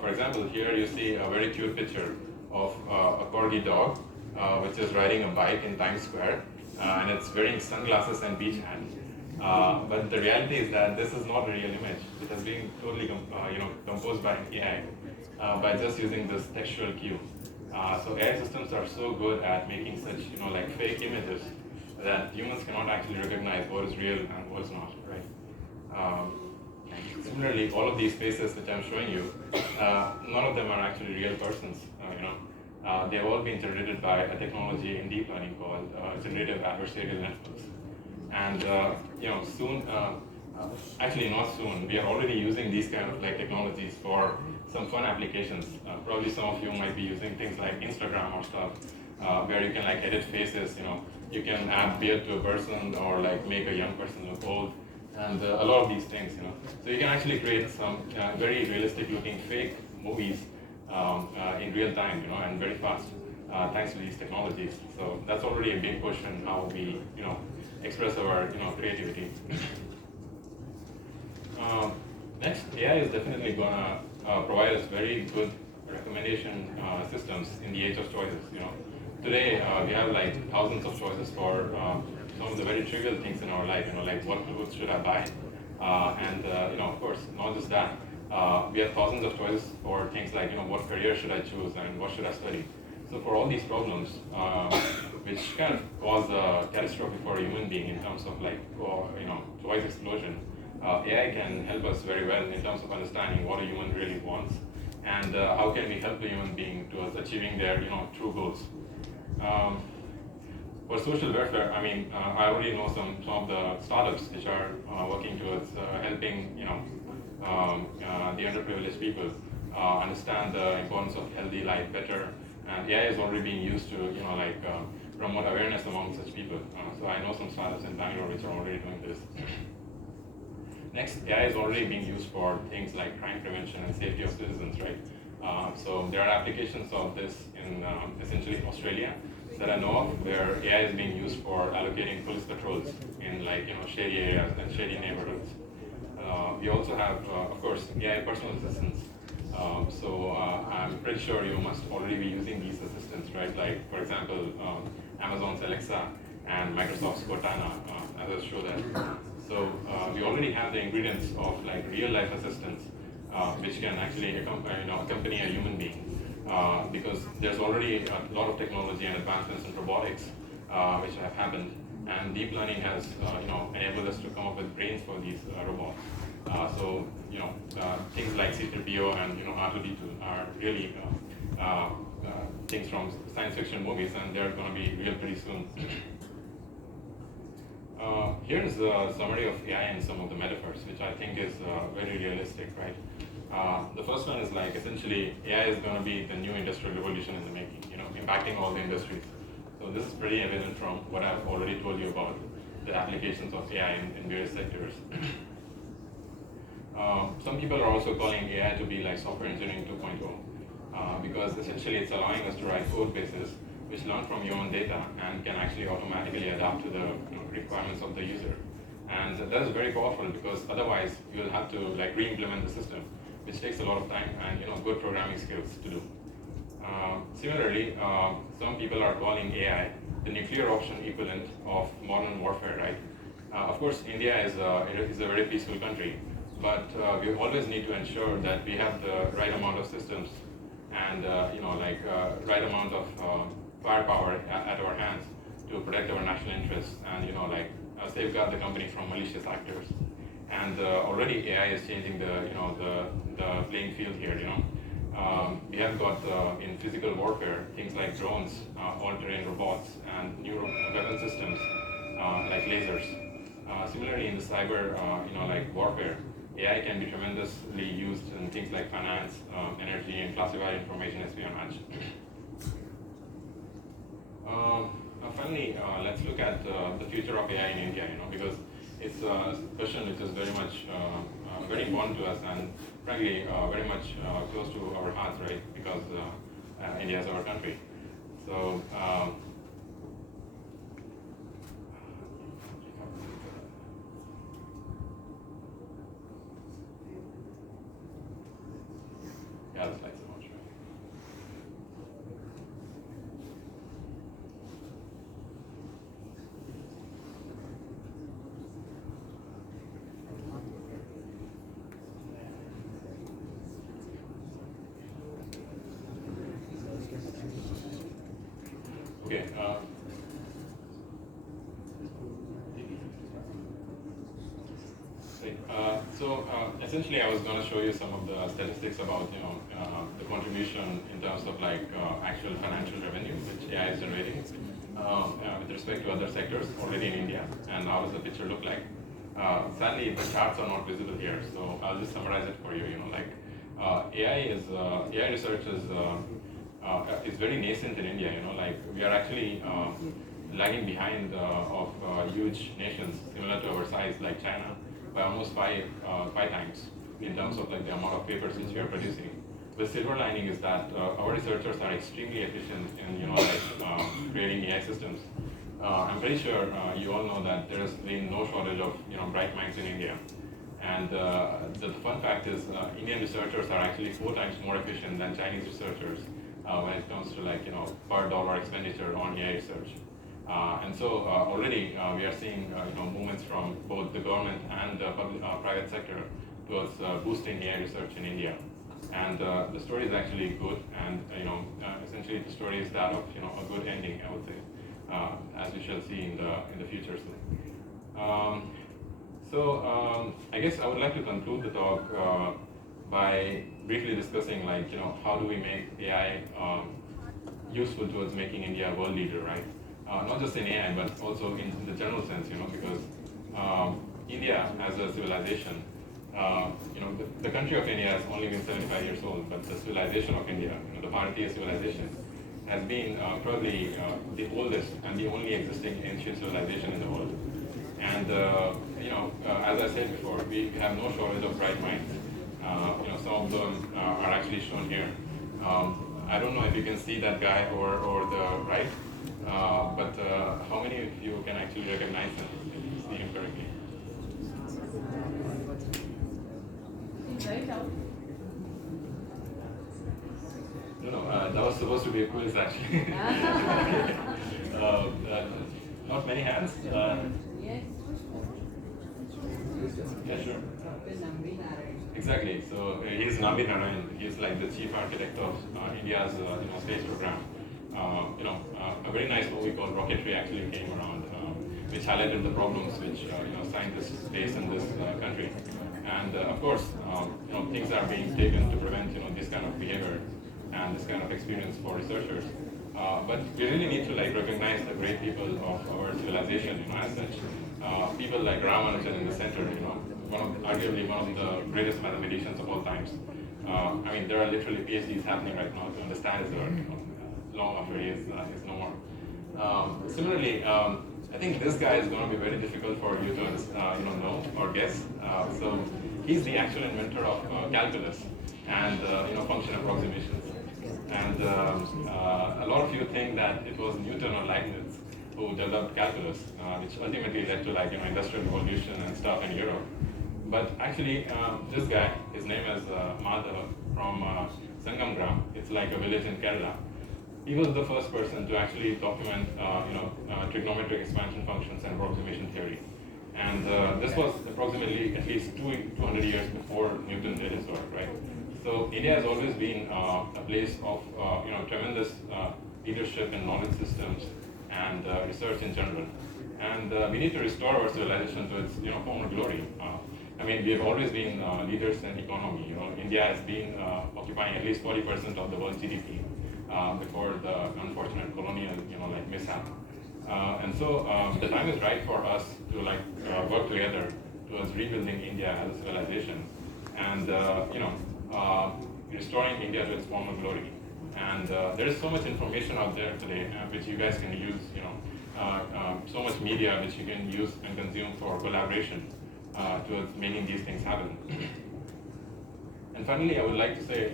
For example, here you see a very cute picture of a corgi dog, which is riding a bike in Times Square, and it's wearing sunglasses and beach hat. But the reality is that this is not a real image. It has been totally composed by AI by just using this textual cue. So AI systems are so good at making such fake images that humans cannot actually recognize what is real and what is not, right? Similarly, all of these faces which I'm showing you, none of them are actually real persons. They have all been generated by a technology in deep learning called generative adversarial networks. And soon, actually not soon, we are already using these kind of technologies for some fun applications. Probably some of you might be using things like Instagram or stuff, where you can like edit faces. You can add beard to a person or like make a young person look old, and a lot of these things. So you can actually create some very realistic looking fake movies in real time, and very fast, thanks to these technologies. So that's already a big push in how we, express our, creativity. Next, AI is definitely gonna provide us very good recommendation systems in the age of choices. Today we have like thousands of choices for some of the very trivial things in our life. Like what clothes should I buy, and of course, not just that. We have thousands of choices for things like what career should I choose and what should I study. So for all these problems, which kind of cause a catastrophe for a human being in terms of like choice explosion, AI can help us very well in terms of understanding what a human really wants and how can we help a human being towards achieving their true goals. For social welfare, I already know some of the startups which are working towards helping the underprivileged people understand the importance of healthy life better, and AI is already being used to promote awareness among such people. So I know some startups in Bangalore which are already doing this. Next, AI is already being used for things like crime prevention and safety of citizens, right? So there are applications of this in essentially Australia that I know of, where AI is being used for allocating police patrols in shady areas and shady neighborhoods. We also have, of course, AI personal assistants. I'm pretty sure you must already be using these assistants, right? Like, for example, Amazon's Alexa and Microsoft's Cortana, as I'll show that. So we already have the ingredients of like real-life assistants, which can actually accompany a human being, because there's already a lot of technology and advancements in robotics, which have happened, and deep learning has enabled us to come up with brains for these robots. Things like C3PO and R2D2 are really things from science fiction movies, and they're going to be real pretty soon. Here's a summary of AI in some of the Metaverse, which I think is very realistic, right? The first one is like essentially AI is going to be the new industrial revolution in the making, impacting all the industries. So this is pretty evident from what I've already told you about the applications of AI in various sectors. Some people are also calling AI to be like software engineering 2.0, because essentially it's allowing us to write code bases which learn from human data and can actually automatically adapt to the requirements of the user. And that is very powerful, because otherwise you will have to like re-implement the system, which takes a lot of time and good programming skills to do. Similarly, some people are calling AI the nuclear option equivalent of modern warfare, right? Of course, India is a very peaceful country, but we always need to ensure that we have the right amount of systems and right amount of firepower at our hands to protect our national interests and safeguard the company from malicious actors. And already AI is changing the playing field here. We have got in physical warfare things like drones, all-terrain robots, and new weapon systems like lasers. Similarly, in the cyber warfare, AI can be tremendously used in things like finance, energy, and classified information espionage. Finally, let's look at the future of AI in India, because it's a question which is very much very important to us, and frankly very much close to our hearts, right? Because India is our country. So yeah, the slides are not showing. Okay. Essentially, I was going to show you some of the statistics about the contribution in terms of actual financial revenue which AI is generating with respect to other sectors already in India, and how does the picture look like. Sadly, the charts are not visible here, so I'll just summarize it for you. AI research is very nascent in India. Like we are actually lagging behind of huge nations similar to our size, like China, by almost five times in terms of like the amount of papers which we are producing. The silver lining is that our researchers are extremely efficient in creating AI systems. I'm pretty sure you all know that there has been no shortage of bright minds in India. And the fun fact is, Indian researchers are actually 4 times more efficient than Chinese researchers when it comes to per dollar expenditure on AI research. And so already we are seeing movements from both the government and the private sector towards boosting AI research in India. And the story is actually good, and essentially the story is that of a good ending, I would say, as we shall see in the future soon. I guess I would like to conclude the talk by briefly discussing how do we make AI useful towards making India a world leader, right? Not just in AI, but also in the general sense, because India as a civilization, the country of India has only been 75 years old, but the civilization of India, the Bharatiya civilization, has been probably the oldest and the only existing ancient civilization in the world. And as I said before, we have no shortage of bright minds. Some of them are actually shown here. I don't know if you can see that guy over the right, but how many of you can actually recognize him, see him correctly? No, that was supposed to be a quiz actually. Not many hands. Yeah, sure. Exactly. So he's Nambi Narayan. He's like the chief architect of India's space program. A very nice movie called Rocketry actually came around, which highlighted the problems which scientists face in this country. And of course, things are being taken to prevent this kind of behavior and this kind of experience for researchers. But we really need to recognize the great people of our civilization, as such. People like Ramanujan in the center, arguably one of the greatest mathematicians of all times. I mean, there are literally PhDs happening right now to understand his work, long after he is no more. Similarly, I think this guy is going to be very difficult for you to know or guess. So he's the actual inventor of calculus and function approximations. And a lot of you think that it was Newton or Leibniz who developed calculus, which ultimately led to industrial revolution and stuff in Europe. But actually, this guy, his name is Madhav from Sangamgram. It's like a village in Kerala. He was the first person to actually document, trigonometric expansion functions and approximation theory. And this was approximately at least 200 years before Newton did his work, right? So India has always been a place of tremendous leadership in knowledge systems and research in general. And we need to restore our civilization to its former glory. I mean, we have always been leaders in economy. India has been occupying at least 40% of the world's GDP before the unfortunate colonial mishap. And so the time is right for us to work together towards rebuilding India as a civilization and restoring India to its former glory. And there is so much information out there today which you guys can use, so much media which you can use and consume for collaboration towards making these things happen. And finally, I would like to say,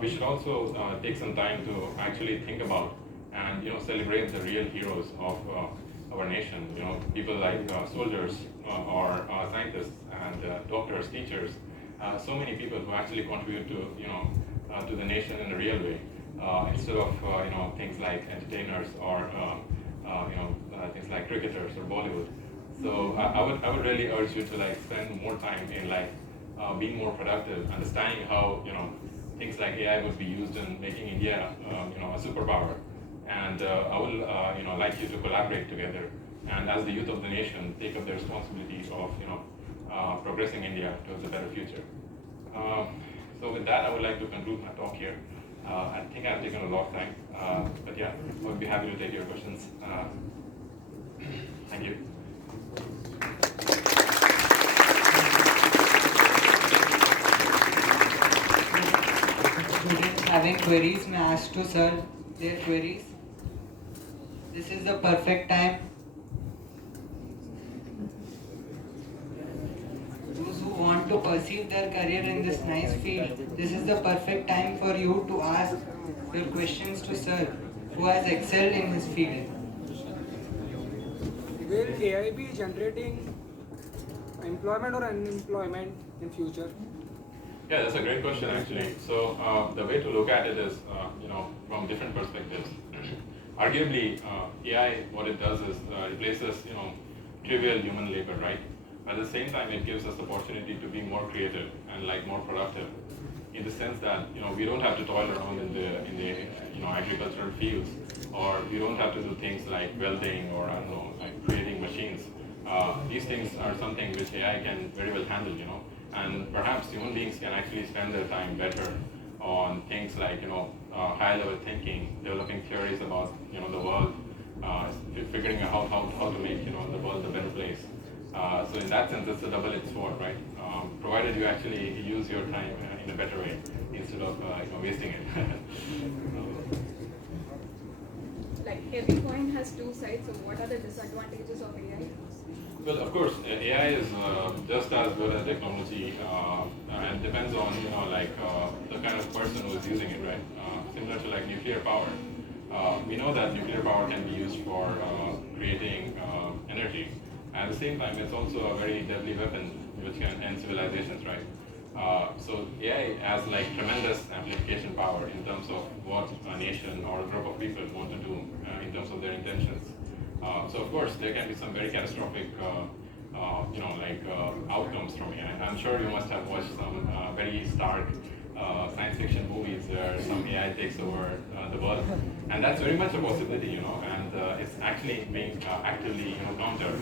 we should also take some time to actually think about and celebrate the real heroes of our nation. People like soldiers or scientists and doctors, teachers. So many people who actually contribute to the nation in a real way, instead of things like entertainers or things like cricketers or Bollywood. So I would really urge you to spend more time in being more productive, understanding how things like AI would be used in making India a superpower. And I will like you to collaborate together, and as the youth of the nation, take up the responsibility of progressing India towards a better future. So with that, I would like to conclude my talk here. I think I've taken a lot of time, but yeah, I would be happy to take your questions. Thank you. having queries may ask to sir their queries. This is the perfect time. Those who want to pursue their career in this nice field, this is the perfect time for you to ask your questions to sir, who has excelled in his field. Will AI be generating employment or unemployment in future? Yeah, that's a great question actually. So the way to look at it is, from different perspectives. Arguably, AI, what it does is replaces, trivial human labor, right? At the same time, it gives us opportunity to be more creative and like more productive, in the sense that we don't have to toil around in the agricultural fields, or we don't have to do things like welding or I don't know, like creating machines. These things are something which AI can very well handle, and perhaps human beings can actually spend their time better on things like high level thinking, developing theories about the world, figuring out how to make the world a better place. So in that sense, it's a double-edged sword, right? Provided you actually use your time in a better way instead of wasting it. Like every coin has two sides, so what are the disadvantages of AI? Well, of course, AI is just as good as technology, and depends on the kind of person who is using it, right? Similar to like nuclear power, we know that nuclear power can be used for creating energy. At the same time, it's also a very deadly weapon which can end civilizations, right? So AI has like tremendous amplification power in terms of what a nation or a group of people want to do in terms of their intentions. So of course, there can be some very catastrophic, outcomes from AI. I'm sure you must have watched some very stark science fiction movies where some AI takes over the world, and that's very much a possibility, and it's actually being actively, countered.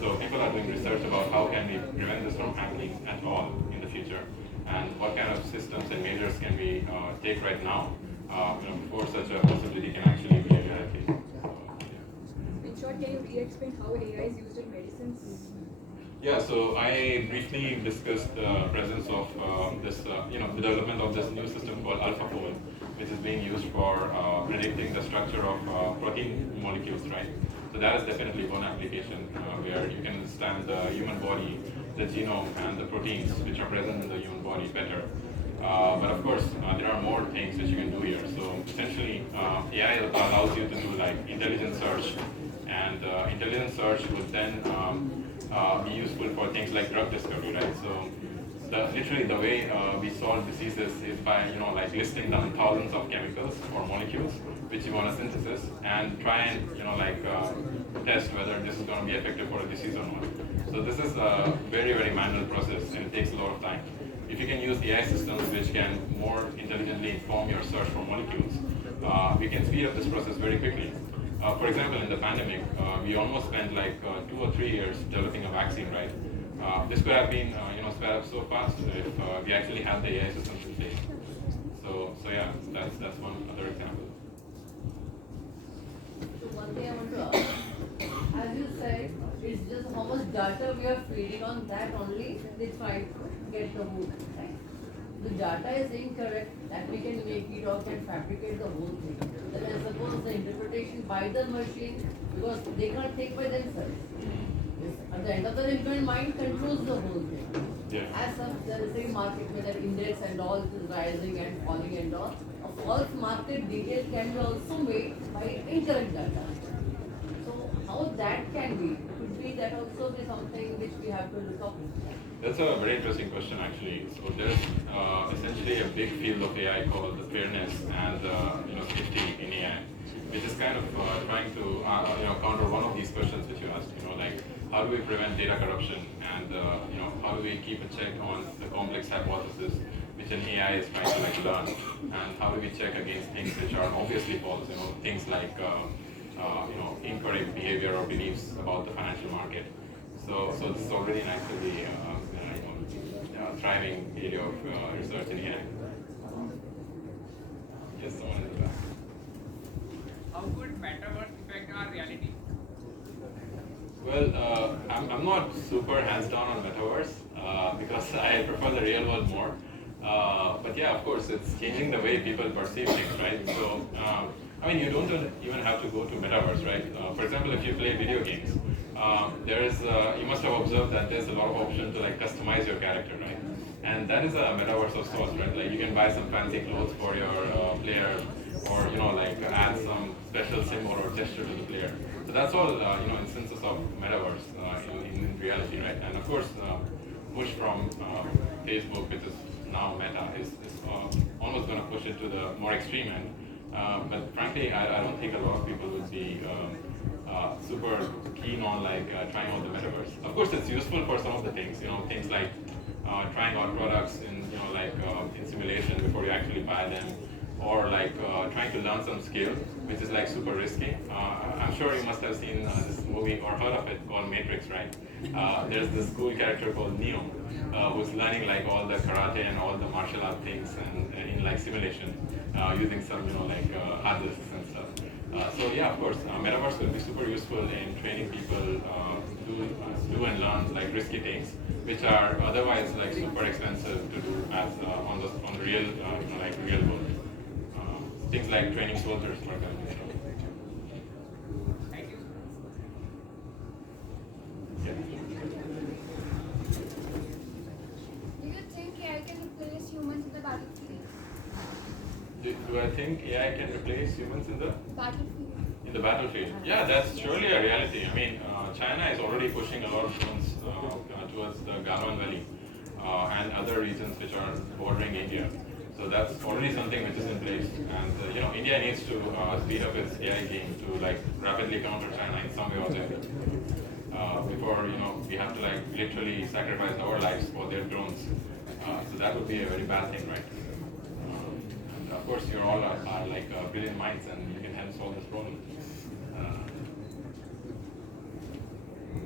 So people are doing research about how can we prevent this from happening at all in the future, and what kind of systems and measures can we take right now, before such a possibility can actually be a reality. In short, can you re-explain how AI is used in medicines? Yeah, so I briefly discussed the presence of the development of this new system called AlphaFold, which is being used for predicting the structure of protein molecules, right? So that is definitely one application where you can understand the human body, the genome, and the proteins which are present in the human body better. But of course, there are more things which you can do here. So essentially, AI allows you to do like intelligent search, and intelligent search would then be useful for things like drug discovery, right? So literally the way we solve diseases is by listing down thousands of chemicals or molecules which you want to synthesis and try and test whether this is going to be effective for a disease or not. So this is a very, very manual process, and it takes a lot of time. If you can use AI systems which can more intelligently inform your search for molecules, we can speed up this process very quickly. For example, in the pandemic, we almost spent like 2 or 3 years developing a vaccine, right? This could have been sped up so fast if we actually had the AI systems in place. So yeah, that's one other example. So one thing I want to ask, as you said, it's just how much data we are feeding on that only they try to get the whole thing, right? The data is incorrect, that we can make it or can fabricate the whole thing. Then I suppose the interpretation by the machine, because they can't think by themselves. Yes. At the end of the day, human mind controls the whole thing. Yeah. As such, there is a market where the index and all is rising and falling and all. A false market detail can be also made by incorrect data. So how that can be? Could be that also be something which we have to look up into. That's a very interesting question, actually. So there's essentially a big field of AI called the fairness and safety in AI, which is kind of trying to counter one of these questions which you asked. Like how do we prevent data corruption, and how do we keep a check on the complex hypothesis which an AI is trying to learn, and how do we check against things which are obviously false? Things like incorrect behavior or beliefs about the financial market. So this is already an actively thriving area of research in AI. Yes, someone in the back. How could Metaverse affect our reality? Well, I'm not super hands down on Metaverse because I prefer the real world more. But yeah, of course, it's changing the way people perceive things, right? So, I mean, you don't even have to go to Metaverse, right? For example, if you play video games, there is, you must have observed that there's a lot of option to like customize your character, right? And that is a Metaverse of sorts, right? Like you can buy some fancy clothes for your player, or like add some special symbol or gesture to the player. So that's all, instances of Metaverse in reality, right? And of course, push from Facebook, which is now Meta, is almost going to push it to the more extreme end. But frankly, I don't think a lot of people would be super keen on like trying out the metaverse. Of course, it's useful for some of the things, things like trying out products in in simulation before you actually buy them, or like trying to learn some skill, which is like super risky. I'm sure you must have seen this movie or heard of it called Matrix, right? There's this cool character called Neo, who's learning like all the karate and all the martial art things and in like simulation, using some hard disks and stuff. So yeah, of course, metaverse will be super useful in training people do and learn like risky things, which are otherwise like super expensive to do as on the real real world. Things like training soldiers, for example. Thank you. Yeah. Do you think AI can replace humans in the battlefield? Do I think AI can replace humans in the Battlefield. battlefield? Yeah, that's surely a reality. I mean, China is already pushing a lot of drones towards the Galwan Valley and other regions which are bordering India. So that's already something which is in place. And India needs to speed up its AI game to like rapidly counter China in some way or the other. Before we have to like literally sacrifice our lives for their drones. So that would be a very bad thing, right? And of course, you all are like brilliant minds, and you can help solve this problem.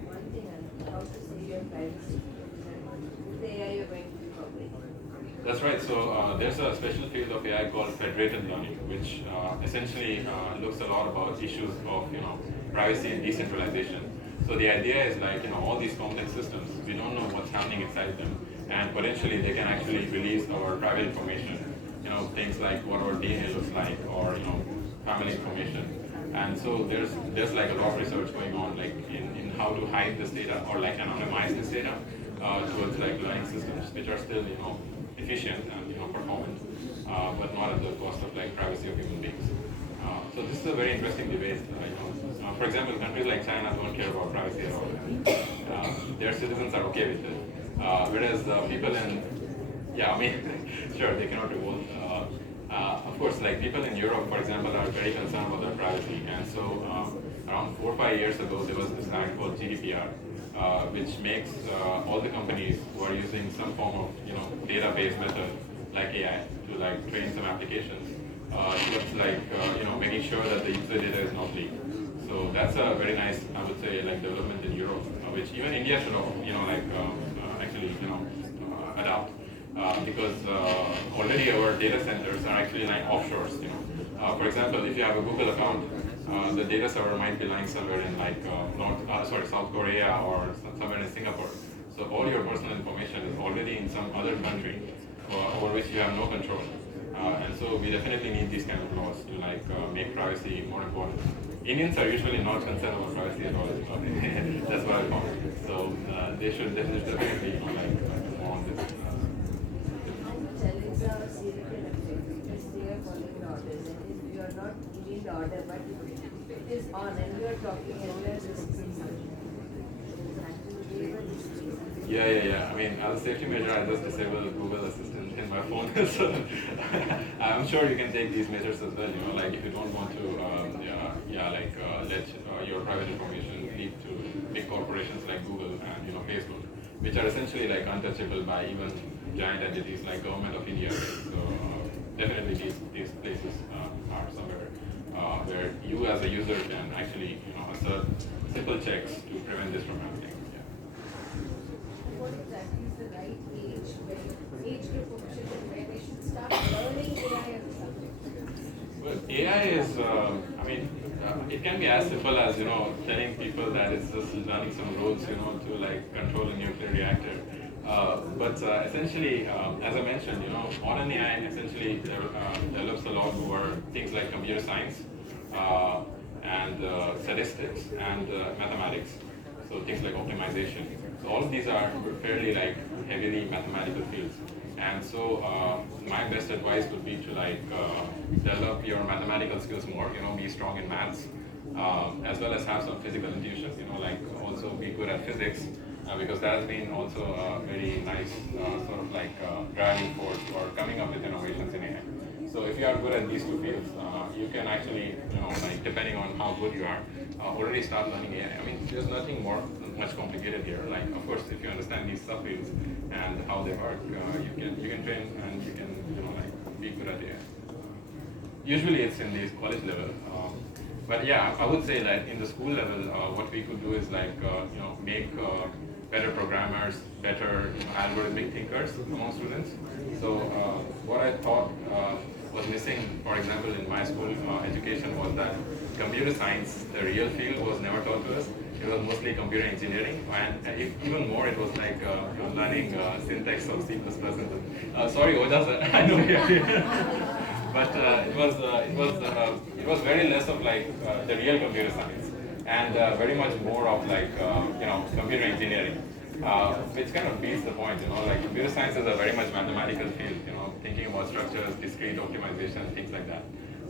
One thing, how to save your privacy. With AI, you're going to be public. That's right. So there's a special field of AI called Federated Learning, which essentially looks a lot about issues of privacy and decentralization. So the idea is like all these complex systems, we don't know what's happening inside them, and potentially they can actually release our private information. Things like what our DNA looks like, or family information. And so there's like a lot of research going on, like in how to hide this data or like anonymize this data towards like learning systems, which are still efficient and performant, but not at the cost of like privacy of human beings. So this is a very interesting debate. For example, countries like China don't care about privacy at all. Their citizens are okay with it, whereas people in sure, they cannot revolt. Of course, like people in Europe, for example, are very concerned about their privacy, and so around 4 or 5 years ago, there was this act called GDPR, which makes all the companies who are using some form of database method like AI to like train some applications, just like making sure that the user data is not leaked. So that's a very nice, I would say, like development in Europe, which even India should actually adopt. Because already our data centers are actually lying offshores. For example, if you have a Google account, the data server might be lying somewhere in like South Korea or somewhere in Singapore. So all your personal information is already in some other country over which you have no control. And so we definitely need these kind of laws to like make privacy more important. Indians are usually not concerned about privacy at all. That's what I found. So they should definitely more on this. Telling the serial because they are following orders, and if you are not giving the order, but it is on, and you are talking, and you are listening. Yeah. I mean, as a safety measure, I just disable Google Assistant in my phone. So I'm sure you can take these measures as well. Like if you don't want to, let your private information lead to big corporations like Google and Facebook, which are essentially like untouchable by even giant entities like Government of India. So definitely these places are somewhere where you as a user can actually assert simple checks to prevent this from happening. What exactly is the right age group of children where they should start learning AI as a subject? Well, AI is, it can be as simple as telling people that it's just learning some rules to like control a nuclear reactor. But essentially, as I mentioned, modern AI essentially develops a lot over things like computer science and statistics and mathematics. So things like optimization. So all of these are fairly like heavily mathematical fields. And so my best advice would be to like develop your mathematical skills more. Be strong in maths, as well as have some physical intuition. Like also be good at physics, because that has been also a very nice sort of like driving force for coming up with innovations in AI. So if you are good at these two fields, you can actually, like depending on how good you are, already start learning AI. I mean, there's nothing much complicated here. Like, of course, if you understand these subfields and how they work, you can train and you can, like be good at AI. Usually, it's in the college level. But yeah, I would say that in the school level, what we could do is like, make better programmers, better algorithmic thinkers among students. So what I thought was missing, for example, in my school education was that computer science, the real field, was never taught to us. It was mostly computer engineering, and even more, it was like learning syntax of C++. Sorry, Oja sir, I know you're here. But it was very less of like the real computer science, and very much more of like computer engineering, which kind of beats the point. Like computer science is a very much mathematical field. Thinking about structures, discrete optimization, things like that.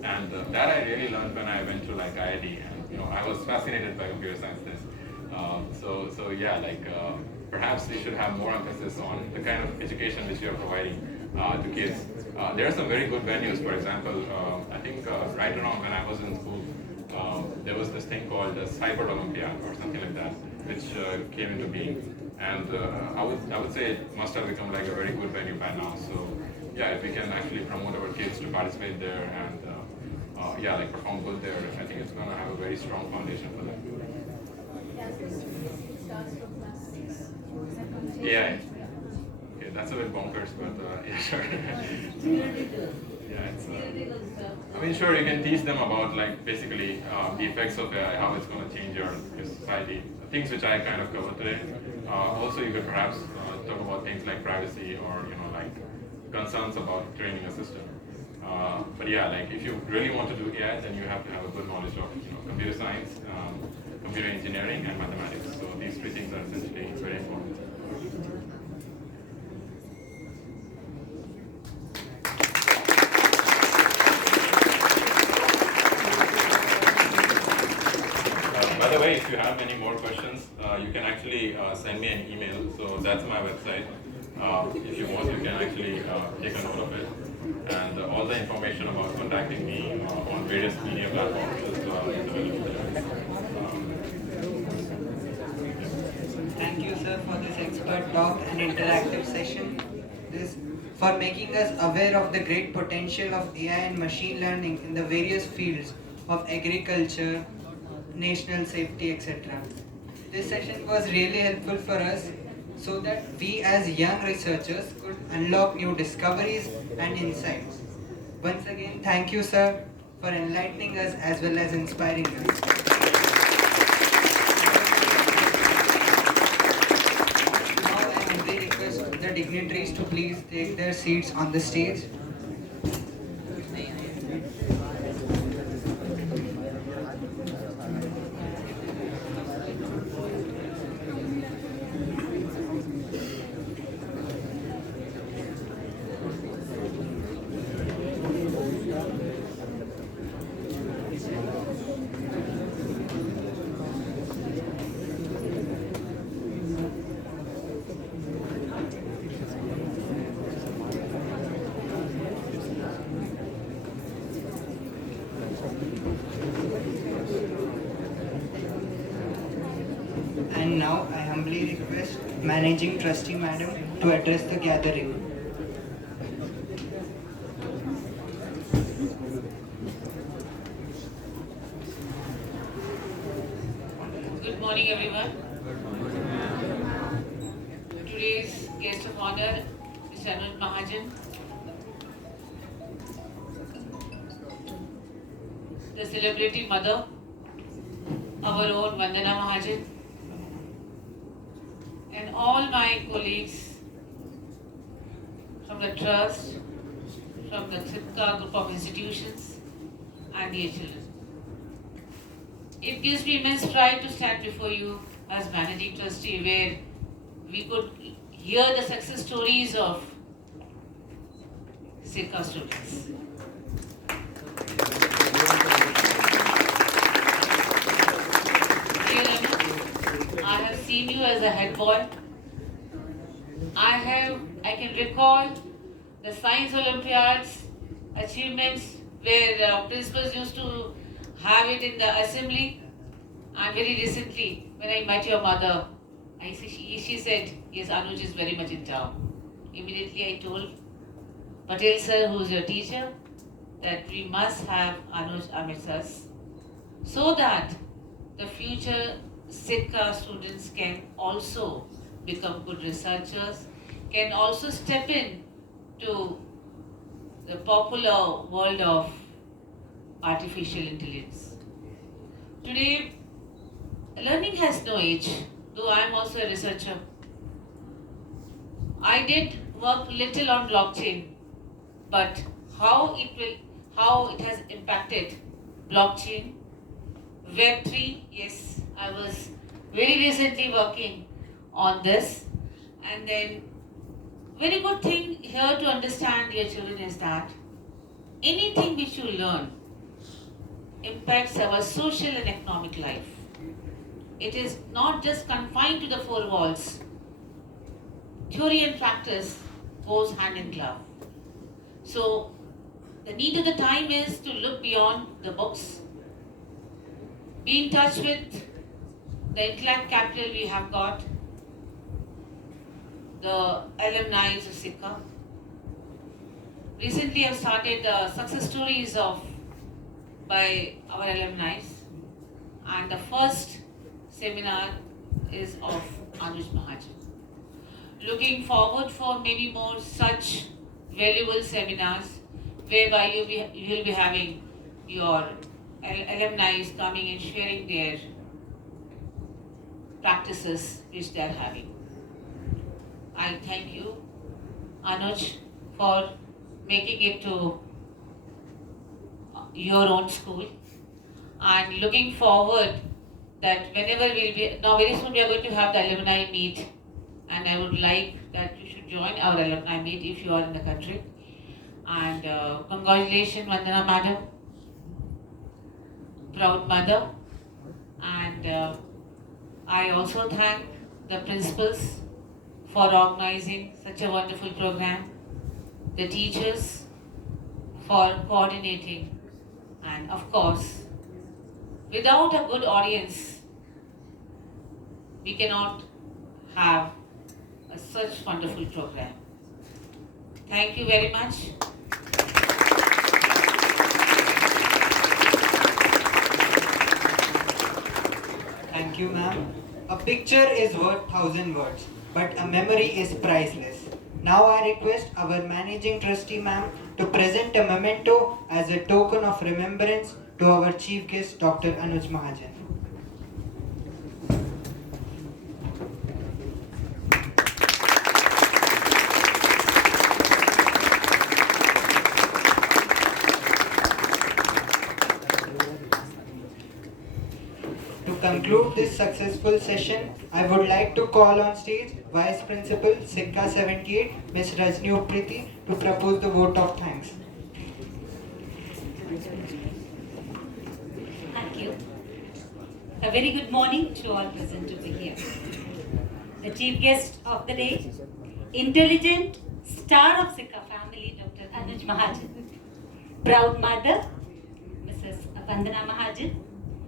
And that I really learned when I went to like IIT, and I was fascinated by computer science then. So yeah, like perhaps we should have more emphasis on the kind of education which we are providing to kids. There are some very good venues. For example, I think right around when I was in school, there was this thing called the Cyber Olympiad or something like that, which came into being, and I would say it must have become like a very good venue by now. So yeah, if we can actually promote our kids to participate there and yeah, like perform good there, I think it's going to have a very strong foundation for them. Yeah. Okay, that's a bit bonkers, but yeah, sure. Yeah, it's. I mean, sure, you can teach them about like basically the effects of AI, how it's going to change your society, things which I kind of covered today. Also, you could perhaps talk about things like privacy or like concerns about training a system. But yeah, like if you really want to do AI, then you have to have a good knowledge of computer science, computer engineering, and mathematics. So these three things are essentially very important. By the way, if you have any more questions, you can actually send me an email. So that's my website. If you want, you can actually take a note of it. And all the information about contacting me on various media platforms is available there. Thank you, sir, for this expert talk and interactive session. For making us aware of the great potential of AI and machine learning in the various fields of agriculture, national safety, etc. This session was really helpful for us so that we as young researchers could unlock new discoveries and insights. Once again, thank you, sir, for enlightening us as well as inspiring us. Now I humbly request the dignitaries to please take their seats on the stage. And now I humbly request Managing Trustee Madam to address the gathering. Good morning, everyone. Today's guest of honor is Anuj Mahajan, the celebrity mother, our own Vandana Mahajan, and all my colleagues the trust, from the SICA group of institutions and dear children. It gives me immense pride to stand before you as managing trustee, where we could hear the success stories of SICA students. Dear Anuj, I have seen you as a head boy. I can recall the science Olympiads achievements where principals used to have it in the assembly. And very recently, when I met your mother, she said, yes, Anuj is very much in town. Immediately I told Patel sir, who is your teacher, that we must have Anuj amidst us so that the future SICA students can also become good researchers, can also step in to the popular world of artificial intelligence. Today, learning has no age, though I am also a researcher. I did work little on blockchain, but how it has impacted blockchain, Web3, yes, I was very recently working on this. And then, very good thing here to understand, dear children, is that anything which you learn impacts our social and economic life. It is not just confined to the four walls. Theory and practice goes hand in glove. So, the need of the time is to look beyond the books, be in touch with the intellect capital we have got, the alumni of SICA. Recently, I've started success stories by our alumni, and the first seminar is of Anuj Mahajan. Looking forward for many more such valuable seminars whereby you will be having your alumni coming and sharing their practices which they are having. I thank you, Anuj, for making it to your own school, and looking forward that whenever we'll be, now very soon we are going to have the alumni meet, and I would like that you should join our alumni meet if you are in the country. And congratulations, Vandana madam, proud mother. And I also thank the principals for organizing such a wonderful program, the teachers for coordinating, and of course, without a good audience, we cannot have such wonderful program. Thank you very much. Thank you, ma'am. A picture is worth 1,000 words, but a memory is priceless. Now I request our managing trustee, ma'am, to present a memento as a token of remembrance to our chief guest, Dr. Anuj Mahajan. To conclude this successful session, I would like to call on stage Vice Principal SICA 78, Ms. Rajni Upriti, to propose the vote of thanks. Thank you. A very good morning to all present over here. The chief guest of the day, intelligent star of SICA family, Dr. Anuj Mahajan. Proud mother, Mrs. Vandana Mahajan.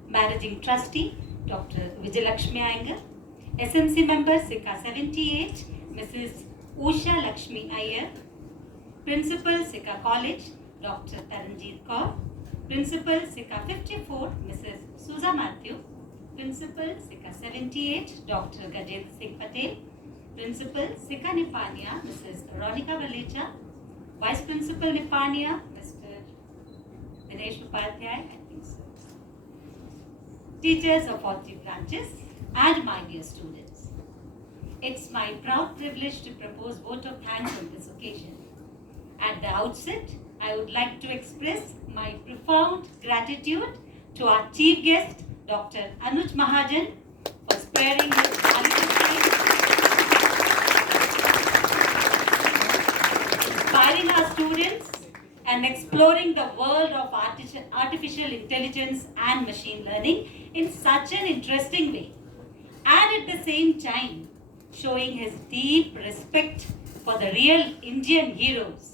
Managing trustee, Dr. Vijayalakshmi Iyengar. SMC member, SICA 78, Mrs. Usha Lakshmi Iyer. Principal, SICA College, Dr. Taranjeet Kaur. Principal, SICA 54, Mrs. Suza Matthew. Principal, SICA 78, Dr. Gajendra Singh Patel. Principal, SICA Nipania, Mrs. Ronika Valecha. Vice Principal Nipania, Mr. Dinesh Upadhyay, I think so. Teachers of all three branches, and my dear students. It's my proud privilege to propose vote of thanks on this occasion. At the outset, I would like to express my profound gratitude to our chief guest, Dr. Anuj Mahajan, for sparing his valuable time, inspiring our students and exploring the world of artificial intelligence and machine learning in such an interesting way. And at the same time, showing his deep respect for the real Indian heroes.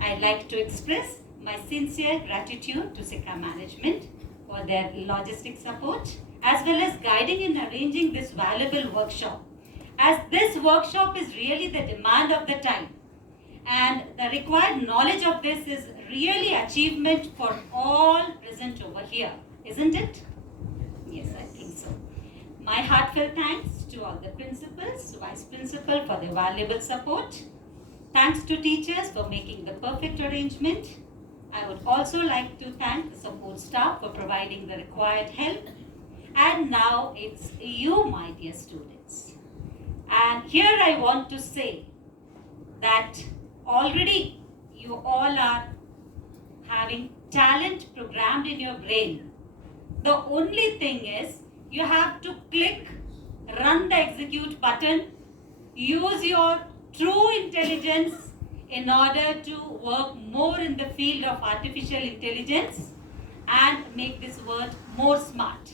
I'd like to express my sincere gratitude to SICA management for their logistic support as well as guiding in arranging this valuable workshop. As this workshop is really the demand of the time and the required knowledge of this is really achievement for all present over here, isn't it? Yes, I think so. My heartfelt thanks to all the principals, vice principal for their valuable support. Thanks to teachers for making the perfect arrangement. I would also like to thank the support staff for providing the required help. And now it's you, my dear students. And here I want to say that already you all are having talent programmed in your brain. The only thing is you have to click, run the execute button, use your true intelligence in order to work more in the field of artificial intelligence and make this world more smart.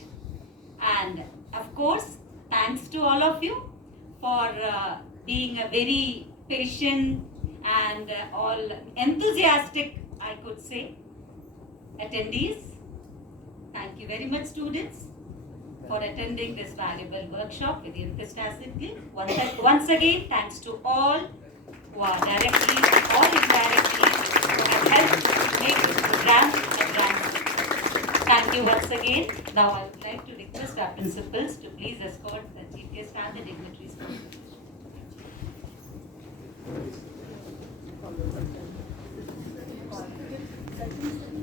And of course, thanks to all of you for being a very patient and all enthusiastic, I could say, attendees. Thank you very much, students, for attending this valuable workshop with enthusiastically. Once again, thanks to all who are directly or indirectly who have helped make this program advance. Thank you once again. Now I would like to request our principals to please escort the chief guest and the dignitaries.